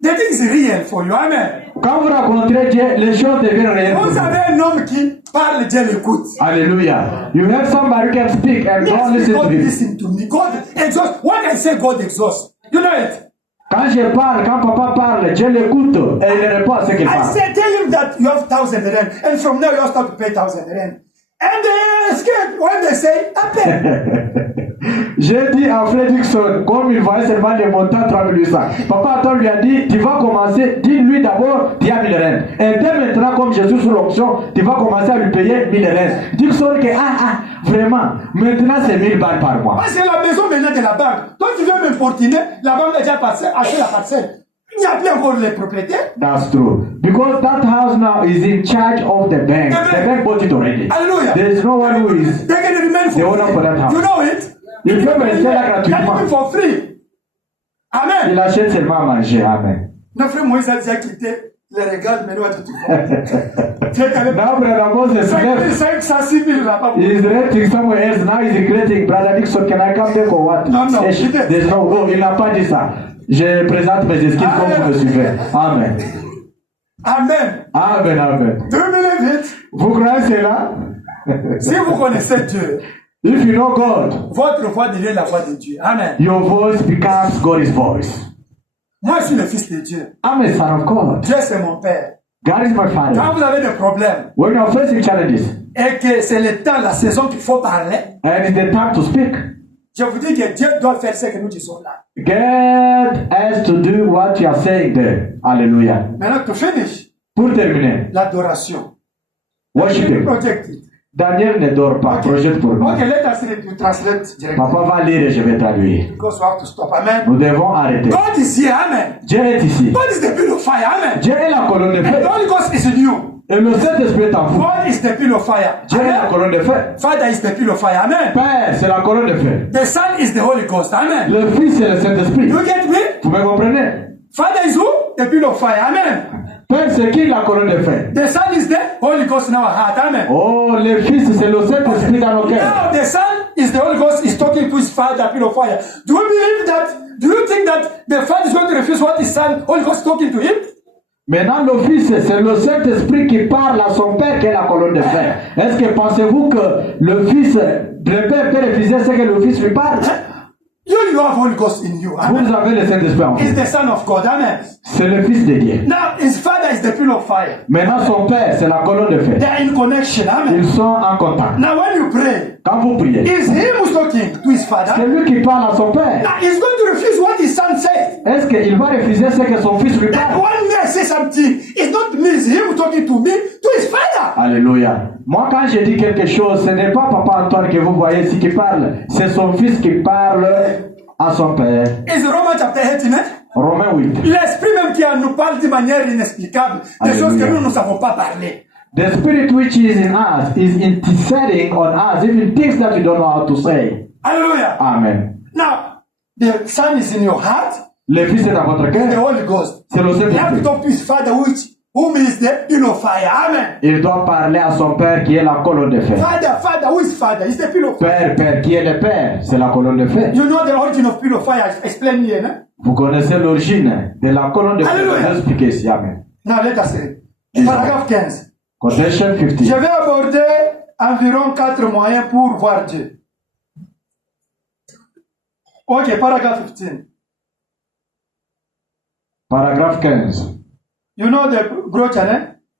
the thing is real for you. Amen. Quand vous rencontrez Dieu, les choses deviennent réelles. Vous avez un homme qui parle, Dieu l'écoute. Alléluia. You have somebody who can speak and God Yes, listen God to him. listen to me. God exhausts. When I say God exhausts, you know it. Quand je parle, quand papa parle, Dieu l'écoute et il répond à ce qu'il I parle. say, tell him that you have 1,000 rand, and from now you have to pay 1,000 rand. And they are scared when they say, Amen. J'ai dit à Fredrickson, comme il voyait seulement les montants 3800, Papa Anton lui a dit, tu vas commencer, dis-lui d'abord, tu as 1000 rentes. Et dès maintenant, comme Jésus sous l'option, tu vas commencer à lui payer 1000 rentes. Dixon que, vraiment, maintenant c'est 1000 balles par mois. C'est la maison maintenant de la banque. Toi, tu veux m'importuner, la banque a déjà acheté la parcelle. Il n'y a plus encore les propriétaires. That's true. Because that house now is in charge of the bank. Amen. The bank bought it already. Hallelujah. There is no one who is They can remain the owner for that house. You know it? Il peut rester là gratuitement. That's for free. Amen. Il achète seulement à manger. Amen. Notre frère Moïse a déjà quitté les regards, mais nous, tout Now, Brother Moses left. 500, 6 000 là-bas. He's renting somewhere else. Now he's regretting. Brother Dixon, can I come there for what? Non, non. There's no, oh, il n'a pas dit ça. Je présente mes excuses comme vous me suivez. Amen. Amen. Amen, amen. 2 minutes. Vous croyez cela? Si vous connaissez Dieu, If you know God, votre voix devient la voix de Dieu. Amen. your voice becomes God's voice. Moi, je suis le fils de Dieu. I'm a son of God. Dieu, c'est mon père. God is my Quand father. vous avez des problèmes When you're facing challenges et que c'est le temps, la saison qu'il faut parler, and it's the time to speak, je vous dis que Dieu doit faire ce que nous disons là. God has to do what you are saying there. Hallelujah. Maintenant, to finish, Pour terminer, l'adoration. worshiping. Project it. Daniel ne dort pas. Projette pour nous. Okay, let us read, you translate directly. Papa va lire et je vais traduire. Because we have to stop. Amen. Nous devons arrêter. God is here. Amen. Dieu est ici. God is the pillar of fire. Amen. Dieu est la colonne de And feu. the Holy Ghost is in you. Et le Saint-Esprit est en vous. God is the pillar of fire. Dieu est la Amen. colonne de feu. Father is the pillar of fire. Amen. Père, c'est la colonne de feu. The Son is the Holy Ghost. Amen. Le Fils, c'est le Saint-Esprit. You get me? Vous me comprenez? Father is who? The pillar of fire. Amen. Père, c'est qui la colonne de feu? The Son is the Holy Ghost in our heart. Amen. Oh, le Fils, c'est le Saint-Esprit dans nos cœurs. Now the Son is the Holy Ghost is talking to his Father, pillar of fire. Do you believe that? Do you think that the Father is going to refuse what his Son, Holy Ghost, is talking to him? Maintenant, le Fils, c'est le Saint-Esprit qui parle à son Père qui est la colonne de feu. Est-ce que pensez-vous que le Fils, le Père peut refuser ce que le Fils lui parle? You have Holy Ghost in you. Amen. Vous avez le Saint-Esprit en He's vous. the Son of God. Amen. C'est le Fils de Dieu. Now his Father is the pillar of fire. Maintenant, son Père, c'est la colonne de feu. They are in connection. Amen. Ils sont en contact. Now when you pray, Quand vous priez, it's him who's talking to his Father. c'est lui qui parle à son Père. Now he's going to refuse what his Son said. Est-ce qu'il va refuser ce que son Fils lui That parle? one man say something. It's not me. It's him talking to me, to his Father. Alléluia. Moi, quand je dis quelque chose, ce n'est pas Papa Antoine que vous voyez ici qui parle. C'est son Fils qui parle à son Père. It's Romans chapter 18. Hein? Romains 8. L'esprit même qui nous parle de manière inexplicable, des Alléluia. choses que nous ne savons pas parler. The Spirit which is in us is interceding on us, even things that we don't know how to say. Hallelujah. Amen. Now, the Son is in your heart, Le Fils est dans votre the cœur. Holy Ghost. C'est le You have to Saint-Esprit. talk to his Father, whom is the pillar of fire. Amen. Il doit parler à son Père qui est la colonne de feu. Father, who is Father? He's the pillar of fire. Père, qui est le Père, c'est la colonne de feu. You know the origin of pillar of fire? Explain here. No? Vous connaissez l'origine de la colonne de feu. Alléluia. Je vais expliquer ici. Amen. Now let us read. Paragraphe 15. Colossiens Je 15. vais aborder environ 4 moyens pour voir Dieu. Ok, paragraphe 15. Paragraphe 15. You know the brochure,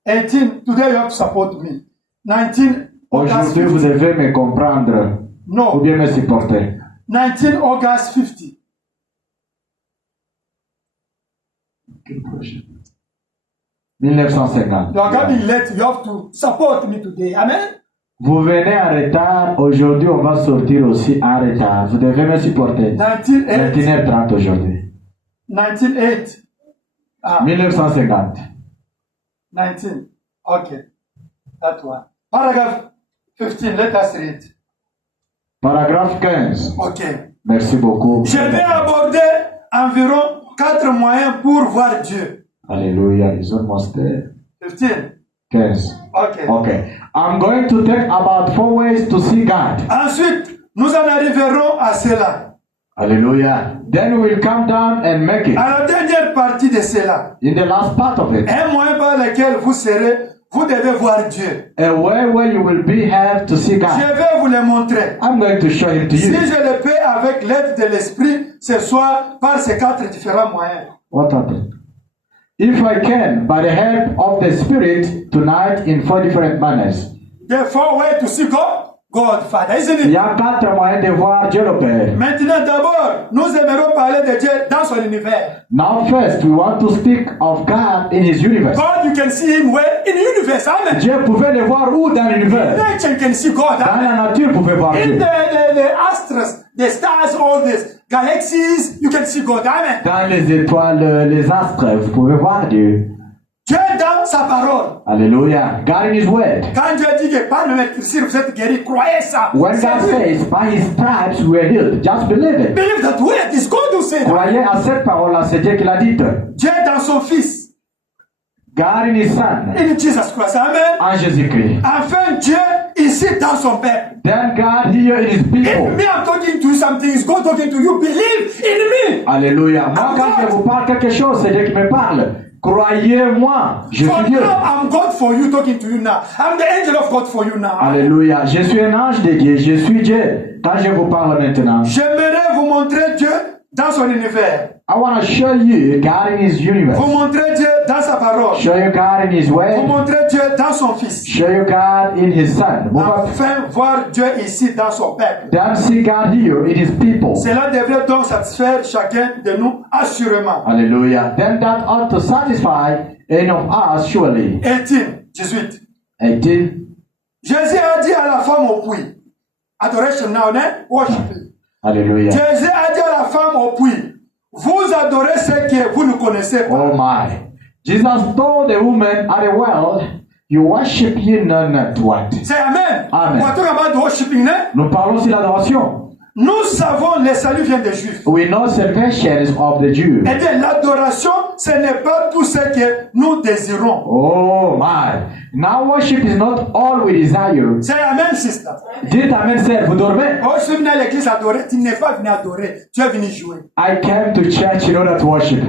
eh? 18, today you have to support me. 19, August Aujourd'hui, vous 50. devez me comprendre ou No, bien me supporter. 19 August 50. 1950. You are coming late, you have to support me today. Amen? Vous venez en retard. Aujourd'hui, on va sortir aussi en retard. Vous devez me supporter. 19:8. 21h30 aujourd'hui. 19:8. 1950. 19. Okay. That one. Paragraph 15, let us read. Paragraphe 15. Okay. Merci beaucoup. Je vais aborder environ 4 moyens pour voir Dieu. Alléluia. Ils ont montré. 15. 15. Okay. Okay. I'm going to take about 4 ways to see God. Ensuite, nous en arriverons à cela. Hallelujah. Then we will come down and make it. À la dernière partie de cela, In the last part of it. un moyen par lequel vous devez voir Dieu. A way where you will be have to see Je God. vais vous le montrer. I'm going to show him to Si you. je le fais avec l'aide de l'Esprit, ce soir, par ces 4 différents moyens. What happened? If I can, by the help of the Spirit, tonight in 4 different manners. The 4 ways to see God. God Father, isn't Il y it? a 4 moyens de voir Dieu le Père. Maintenant, d'abord, nous aimerons parler de Dieu dans son univers. Now first, we want to speak of God in His universe. God, you can see him where? In the universe, amen. Dieu pouvait le voir où dans l'univers? Nature, you can see God, Dans amen. la nature, vous pouvez voir In Dieu. the astros, the stars, all this, galaxies, you can see God, amen. Dans les étoiles, les astres, vous pouvez voir Dieu. Dieu dans sa parole. Alléluia. God in His word. Quand Dieu dit que par le médecine vous êtes guéri, croyez ça. When God C'est lui. says, by His stripes we are healed, just believe it. Believe that word is God who said. Croyez à cette parole-là, c'est Dieu qui l'a dite. Dieu dans son Fils, God in His Son, in Jesus Christ, amen. en Jésus-Christ. Enfin, Dieu ici dans son Père. Then God here in His If people. me I'm talking to you something, is God talking to you. Believe in me. Alléluia. Moi, quand je vous parle quelque chose, c'est Dieu qui me parle. Croyez-moi, je For suis Dieu. now, I'm God for you, talking to you now. I'm the angel of God for you now. Alléluia. Je suis un ange de Dieu. Je suis Dieu. Quand je vous parle maintenant, J'aimerais vous montrer Dieu dans son univers. I want to show you God in His universe. Vous montrer Dieu dans sa parole. Show you God in His Vous way. montrer Dieu dans son Fils. Show you God in His Son. Enfin, voir Dieu ici dans son peuple. Then see God here in His people. Cela devrait donc satisfaire chacun de nous assurément. Hallelujah. Then that ought to satisfy any of us surely. 18. 18. Jésus a dit à la femme au puits. Adoration now, né? Worship. Hallelujah. Jésus a dit à la femme au puits. Vous adorez ce que vous ne connaissez pas. Oh my. Jesus told the woman at the well, you worship ye know not what. C'est Amen. Amen. We're talking about the worshiping, né? Nous parlons sur l'adoration. Nous savons le salut vient des Juifs. We know salvation is of the Jews. Eh bien, l'adoration, ce n'est pas tout ce que nous désirons. Oh my. Now worship is not all we desire. C'est Amen, sister. Dites Amen, sir. Vous dormez? Oh, je suis venu à l'église adorer. Tu n'es pas venu adorer. Tu es venu jouer. I came to church in order to worship.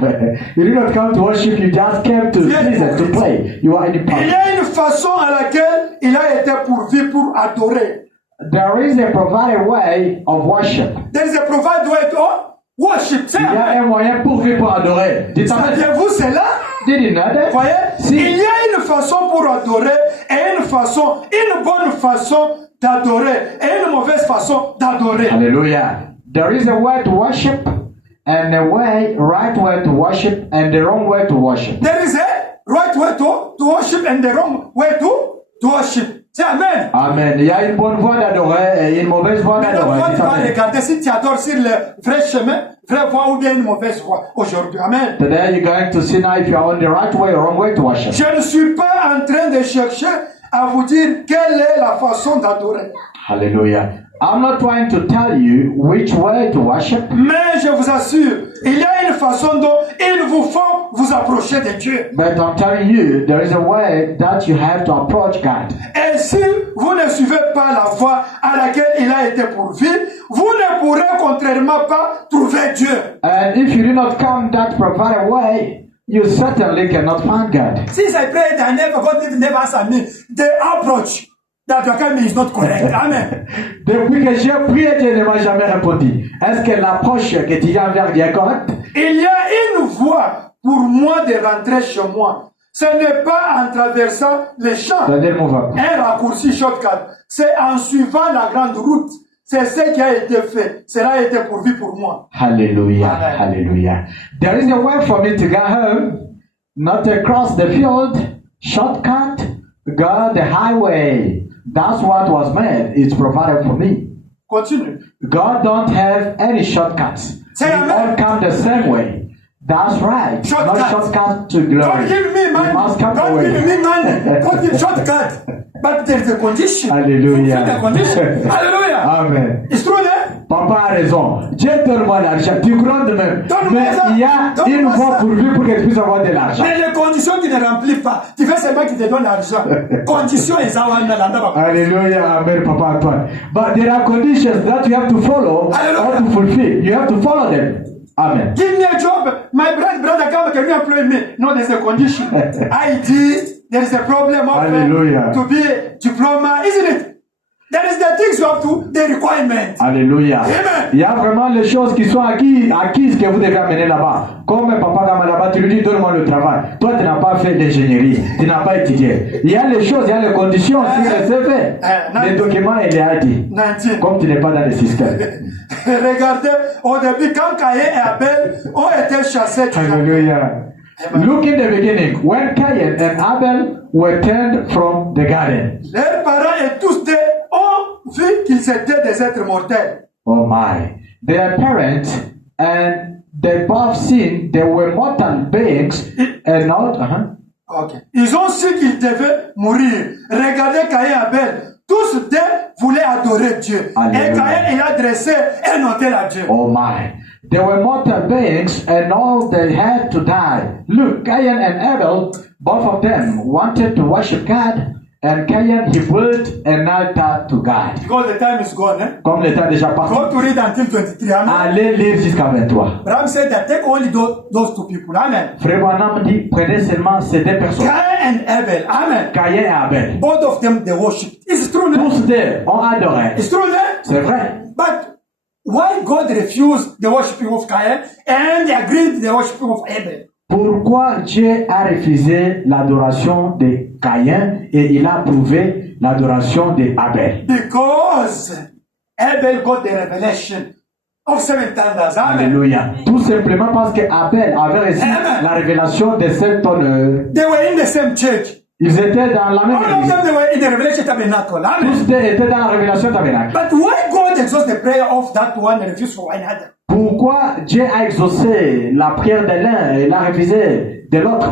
You did not come to worship, you just came to listen, to play. You are in the Il y party. a une façon à laquelle il a été pourvu pour adorer. There is a provided way of worship. There is a provided way to worship. C'est Il y a Amen. un moyen pourvu pour adorer. Dites Amen. Saviez-vous cela? Did you know Vous that? voyez? Si. Il y a une façon pour adorer et une bonne façon d'adorer et une mauvaise façon d'adorer. Hallelujah. There is a way to worship and a right way to worship and the wrong way to worship. There is a right way to worship and the wrong way to worship. C'est Amen. Amen. Il y a une bonne voie d'adorer et une mauvaise voie Maintenant, d'adorer. toi, Dites tu vas Amen. regarder si tu adores sur le vrai chemin, vraie voie ou bien une mauvaise voie aujourd'hui. Amen. Today you're going to see now if you are on the right way or wrong way to worship. Je ne suis pas en train de chercher à vous dire quelle est la façon d'adorer. Hallelujah. I'm not trying to tell you which way to worship, Mais je vous assure, il y a une façon dont il vous faut vous approcher de Dieu. but I'm telling you there is a way that you have to approach God. Et si vous ne suivez pas la voie à laquelle il a été pourvu, vous ne pourrez contrairement pas trouver Dieu. And if you do not come that provided way, you certainly cannot find God. Since I prayed, I never God never answered me. The approach that you are coming is not correct. Amen. Depuis que j'ai prié, Dieu ne m'a jamais répondu. Est-ce que l'approche que tu viens vers Dieu est correcte? Il y a une voie pour moi de rentrer chez moi. Ce n'est pas en traversant les champs, C'est-à-dire, mon va. un raccourci shortcut. C'est en suivant la grande route. C'est ce qui a été fait. Cela a été pourvu pour moi. Hallelujah. Amen. Hallelujah. There is a way for me to go home, not across the field, shortcut, go the highway. That's what was made. It's provided for me. Continue. God don't have any shortcuts. Say We amen. all come the same way. That's right. Shortcut. No shortcut to glory. Don't give me We money. must come Don't away. give me money. Don't give shortcut. But there's a condition. Hallelujah. Fulfill the condition. Hallelujah. Amen. It's true, né? Papa a raison. Dieu donne-moi l'argent. Tu grondes même. Donne-moi Mais ça. il y a Donne-moi une ça. voie pourvue pour que tu puisses avoir de l'argent. Mais les conditions tu ne remplis pas. Tu fais seulement qui te donne l'argent. Conditions et ça va là. Hallelujah. Amen, Papa Antoine. But there are conditions that you have to follow or to fulfill. You have to follow them. Amen. Give me a job. My brother come can you employ me? No, there's a condition. ID, there is a problem of Hallelujah. to be a diploma, isn't it? There is the things you have to, the requirement. Alléluia. Amen. Il y a vraiment les choses qui sont acquises que vous devez amener là-bas. Comme papa Gama là-bas, tu lui dis donne-moi le travail. Toi, tu n'as pas fait d'ingénierie, tu n'as pas étudié. Il y a les choses, il y a les conditions sur le CV. Les documents, il y a dit. 19. Comme tu n'es pas dans le système. Regardez, au début, quand Caïn et Abel ont été chassés, Hallelujah. Look in the beginning, when Cain and Abel were turned from the garden. leurs parents et tous deux ont vu qu'ils étaient des êtres mortels. Oh my. Their parents and they both seen they were mortal beings and not. Ok. Ils ont su qu'ils devaient mourir. Regardez Caïn et Abel. Tous deux voulaient adorer Dieu. Alléluia. Et Caïn, il a dressé un hôtel à Dieu. Oh my. They were mortal beings and all they had to die. Look, Cain and Abel, both of them wanted to worship God, and Cain, he built an altar to God. Because the time is gone. Eh? Comme le temps est déjà passé. Go to read until 23. Amen. Allez lire jusqu'à 23. Ram said that take only those two people. Amen. Frère Branham dit, prenez seulement ces deux personnes. Cain and Abel. Amen. Cain et Abel. Both of them, they worship. It's true. No? Tous deux ont adoré. It's true. No? C'est vrai. But why God refused the worshiping of Cain and agreed the worshiping of Abel? Pourquoi Dieu a refusé l'adoration de Caïn et il a approuvé l'adoration d'Abel? Because Abel got the revelation of 7 thunders. Amen. Alléluia. Tout simplement parce que Abel avait reçu Amen. la révélation de cet honneur. They were in the same church. Ils étaient dans la même All of église. them, they were in the revelation tabernacle. Amen. Tous deux étaient dans la révélation tabernacle. But why God exauced the prayer of that one and refused for another? Pourquoi Dieu a exaucé la prière de l'un et l'a refusé de l'autre?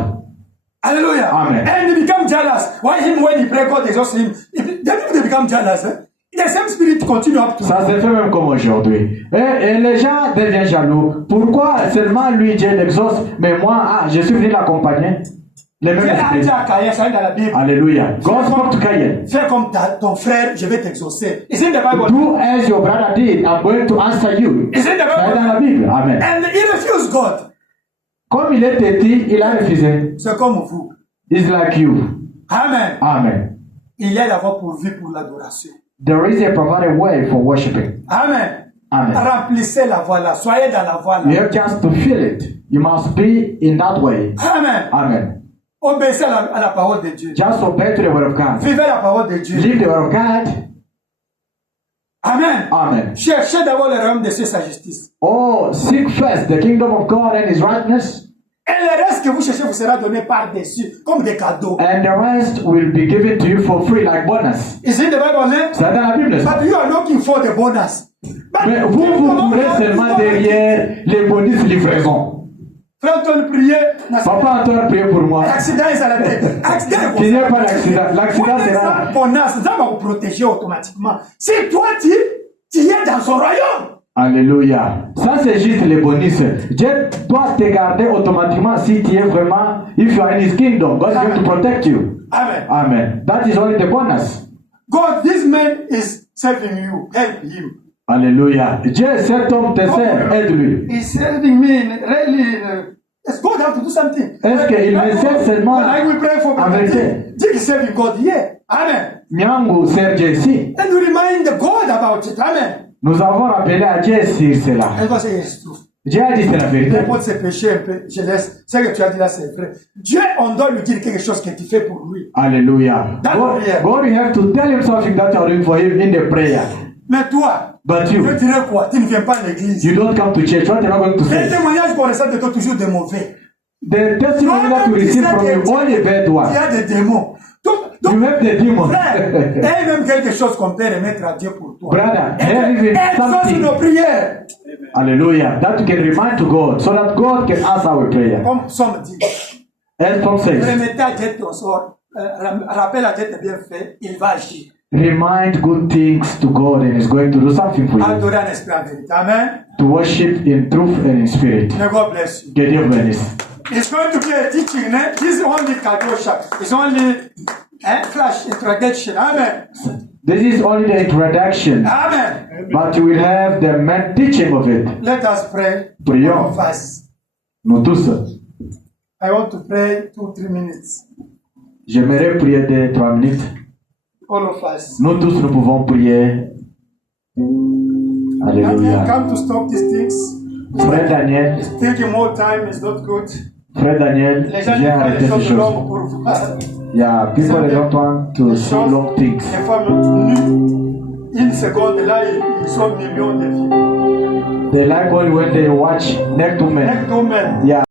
Hallelujah. Amen. And they become jealous. Why him when he pray, God exauced him? They become jealous. Eh? The same spirit continue up to. Ça se fait même comme aujourd'hui. Et les gens deviennent jaloux. Pourquoi seulement lui Dieu l'exauce, mais moi, je suis venu l'accompagner? Les mêmes Dieu a esprits. dit à Caïn, ça est dans la Bible. Alléluia. God spoke to Cain. Fais comme ton frère, je vais t'exaucer. Is in the Bible. Do as your brother did, I'm going to answer you. Is in the C'est dans Bible. la Bible. Amen. And he refused God. Comme il est petit, il a refusé. C'est comme vous. He's like you. Amen. Amen. Il y a d'abord pourvu pour l'adoration. There is a provided way for worshiping. Amen. Amen. Remplissez la voie là. Soyez dans la voie You là. have just to feel it. You must be in that way. Amen. Amen. Obéissez à la parole de Dieu. Just obey to the word of God. Vivez la parole de Dieu. Live the word of God. Amen. Amen. Cherchez d'abord le royaume de Dieu et sa justice. Oh, seek first the kingdom of God and His righteousness, Et le reste que vous cherchez vous sera donné par-dessus, comme des cadeaux. and the rest will be given to you for free, like bonus. Is in the Bible, eh? C'est dans la Bible. Ça. But you are looking for the bonus. But Mais vous courez seulement derrière les bonus livraison. Frère Antoine, priez. Papa Antoine, priez pour moi. L'accident est à la tête. Accident est Qu'il n'y ait pas d'accident. L'accident sera. bonus. Ça va vous protéger automatiquement. Si toi, tu es dans son royaume. Alléluia. Ça, c'est juste les bonus. Dieu doit te garder automatiquement si tu es vraiment, if you are in His kingdom. God is going to protect you. Amen. Amen. That is only the bonus. God, this man is serving you. Help him. Alléluia. Dieu, cet homme te sert. Aide-lui. He's serving me. Really. Yes, God have to do something. Est-ce qu'il me sert seulement I will pray for en vérité? Dick is serving God. Yeah. Amen. Miangu sert Dieu ici. And we remind God about it. Amen. Nous avons rappelé à Dieu sur cela. And God say yes, true. Dieu a dit c'est la vérité. N'importe ses péchés un peu, je laisse. Ce que tu as dit là, c'est vrai. Dieu, on doit lui dire quelque chose que tu fais pour lui. Alléluia. God, you have to tell him something that you are doing for him in the prayer. Mais toi, But tu you, dirais quoi? Tu ne viens pas à l'église. you don't come to church. What are you not going to Les say? témoignages qu'on reçoit de toi toujours des mauvais. The testimony that you receive from you, only bad Il y one. a des démons. Donc, You have the demon. frère, aie même quelque chose qu'on peut remettre à Dieu pour toi. Brother, there is Exauce something. nos prières. Hallelujah. That you can remind to God so that God can answer our prayer. Comme Psaume dit. As Paul says, Remettez à Dieu ton sort. Rappelle à Dieu tes bienfaits. Il va agir. remind good things to God and He's going to do something for you. Adorer en esprit en vérité. Amen. To worship in truth and in spirit. May God bless you. Que Dieu vous bénisse. It's going to be a teaching. Eh? This is only Kadosha. It's only flash introduction. Amen. This is only the introduction, Amen. but you will have the main teaching of it. Let us pray. Prions. All of us. Nous tous. I want to pray 2-3 minutes. J'aimerais prier de 3 minutes. all of us. Nous tous, nous pouvons prier. Daniel, Alléluia. come to stop these things. Frère Daniel, It's taking more time, it's not good. Frère Daniel, Les gens qui viens font arrêter les ces choses choses. longues pour voir. Yeah, people don't want to see long things. Les femmes nues, une seconde, là, ils sont millions de filles. They like only when they watch neck to men. Next woman. Yeah.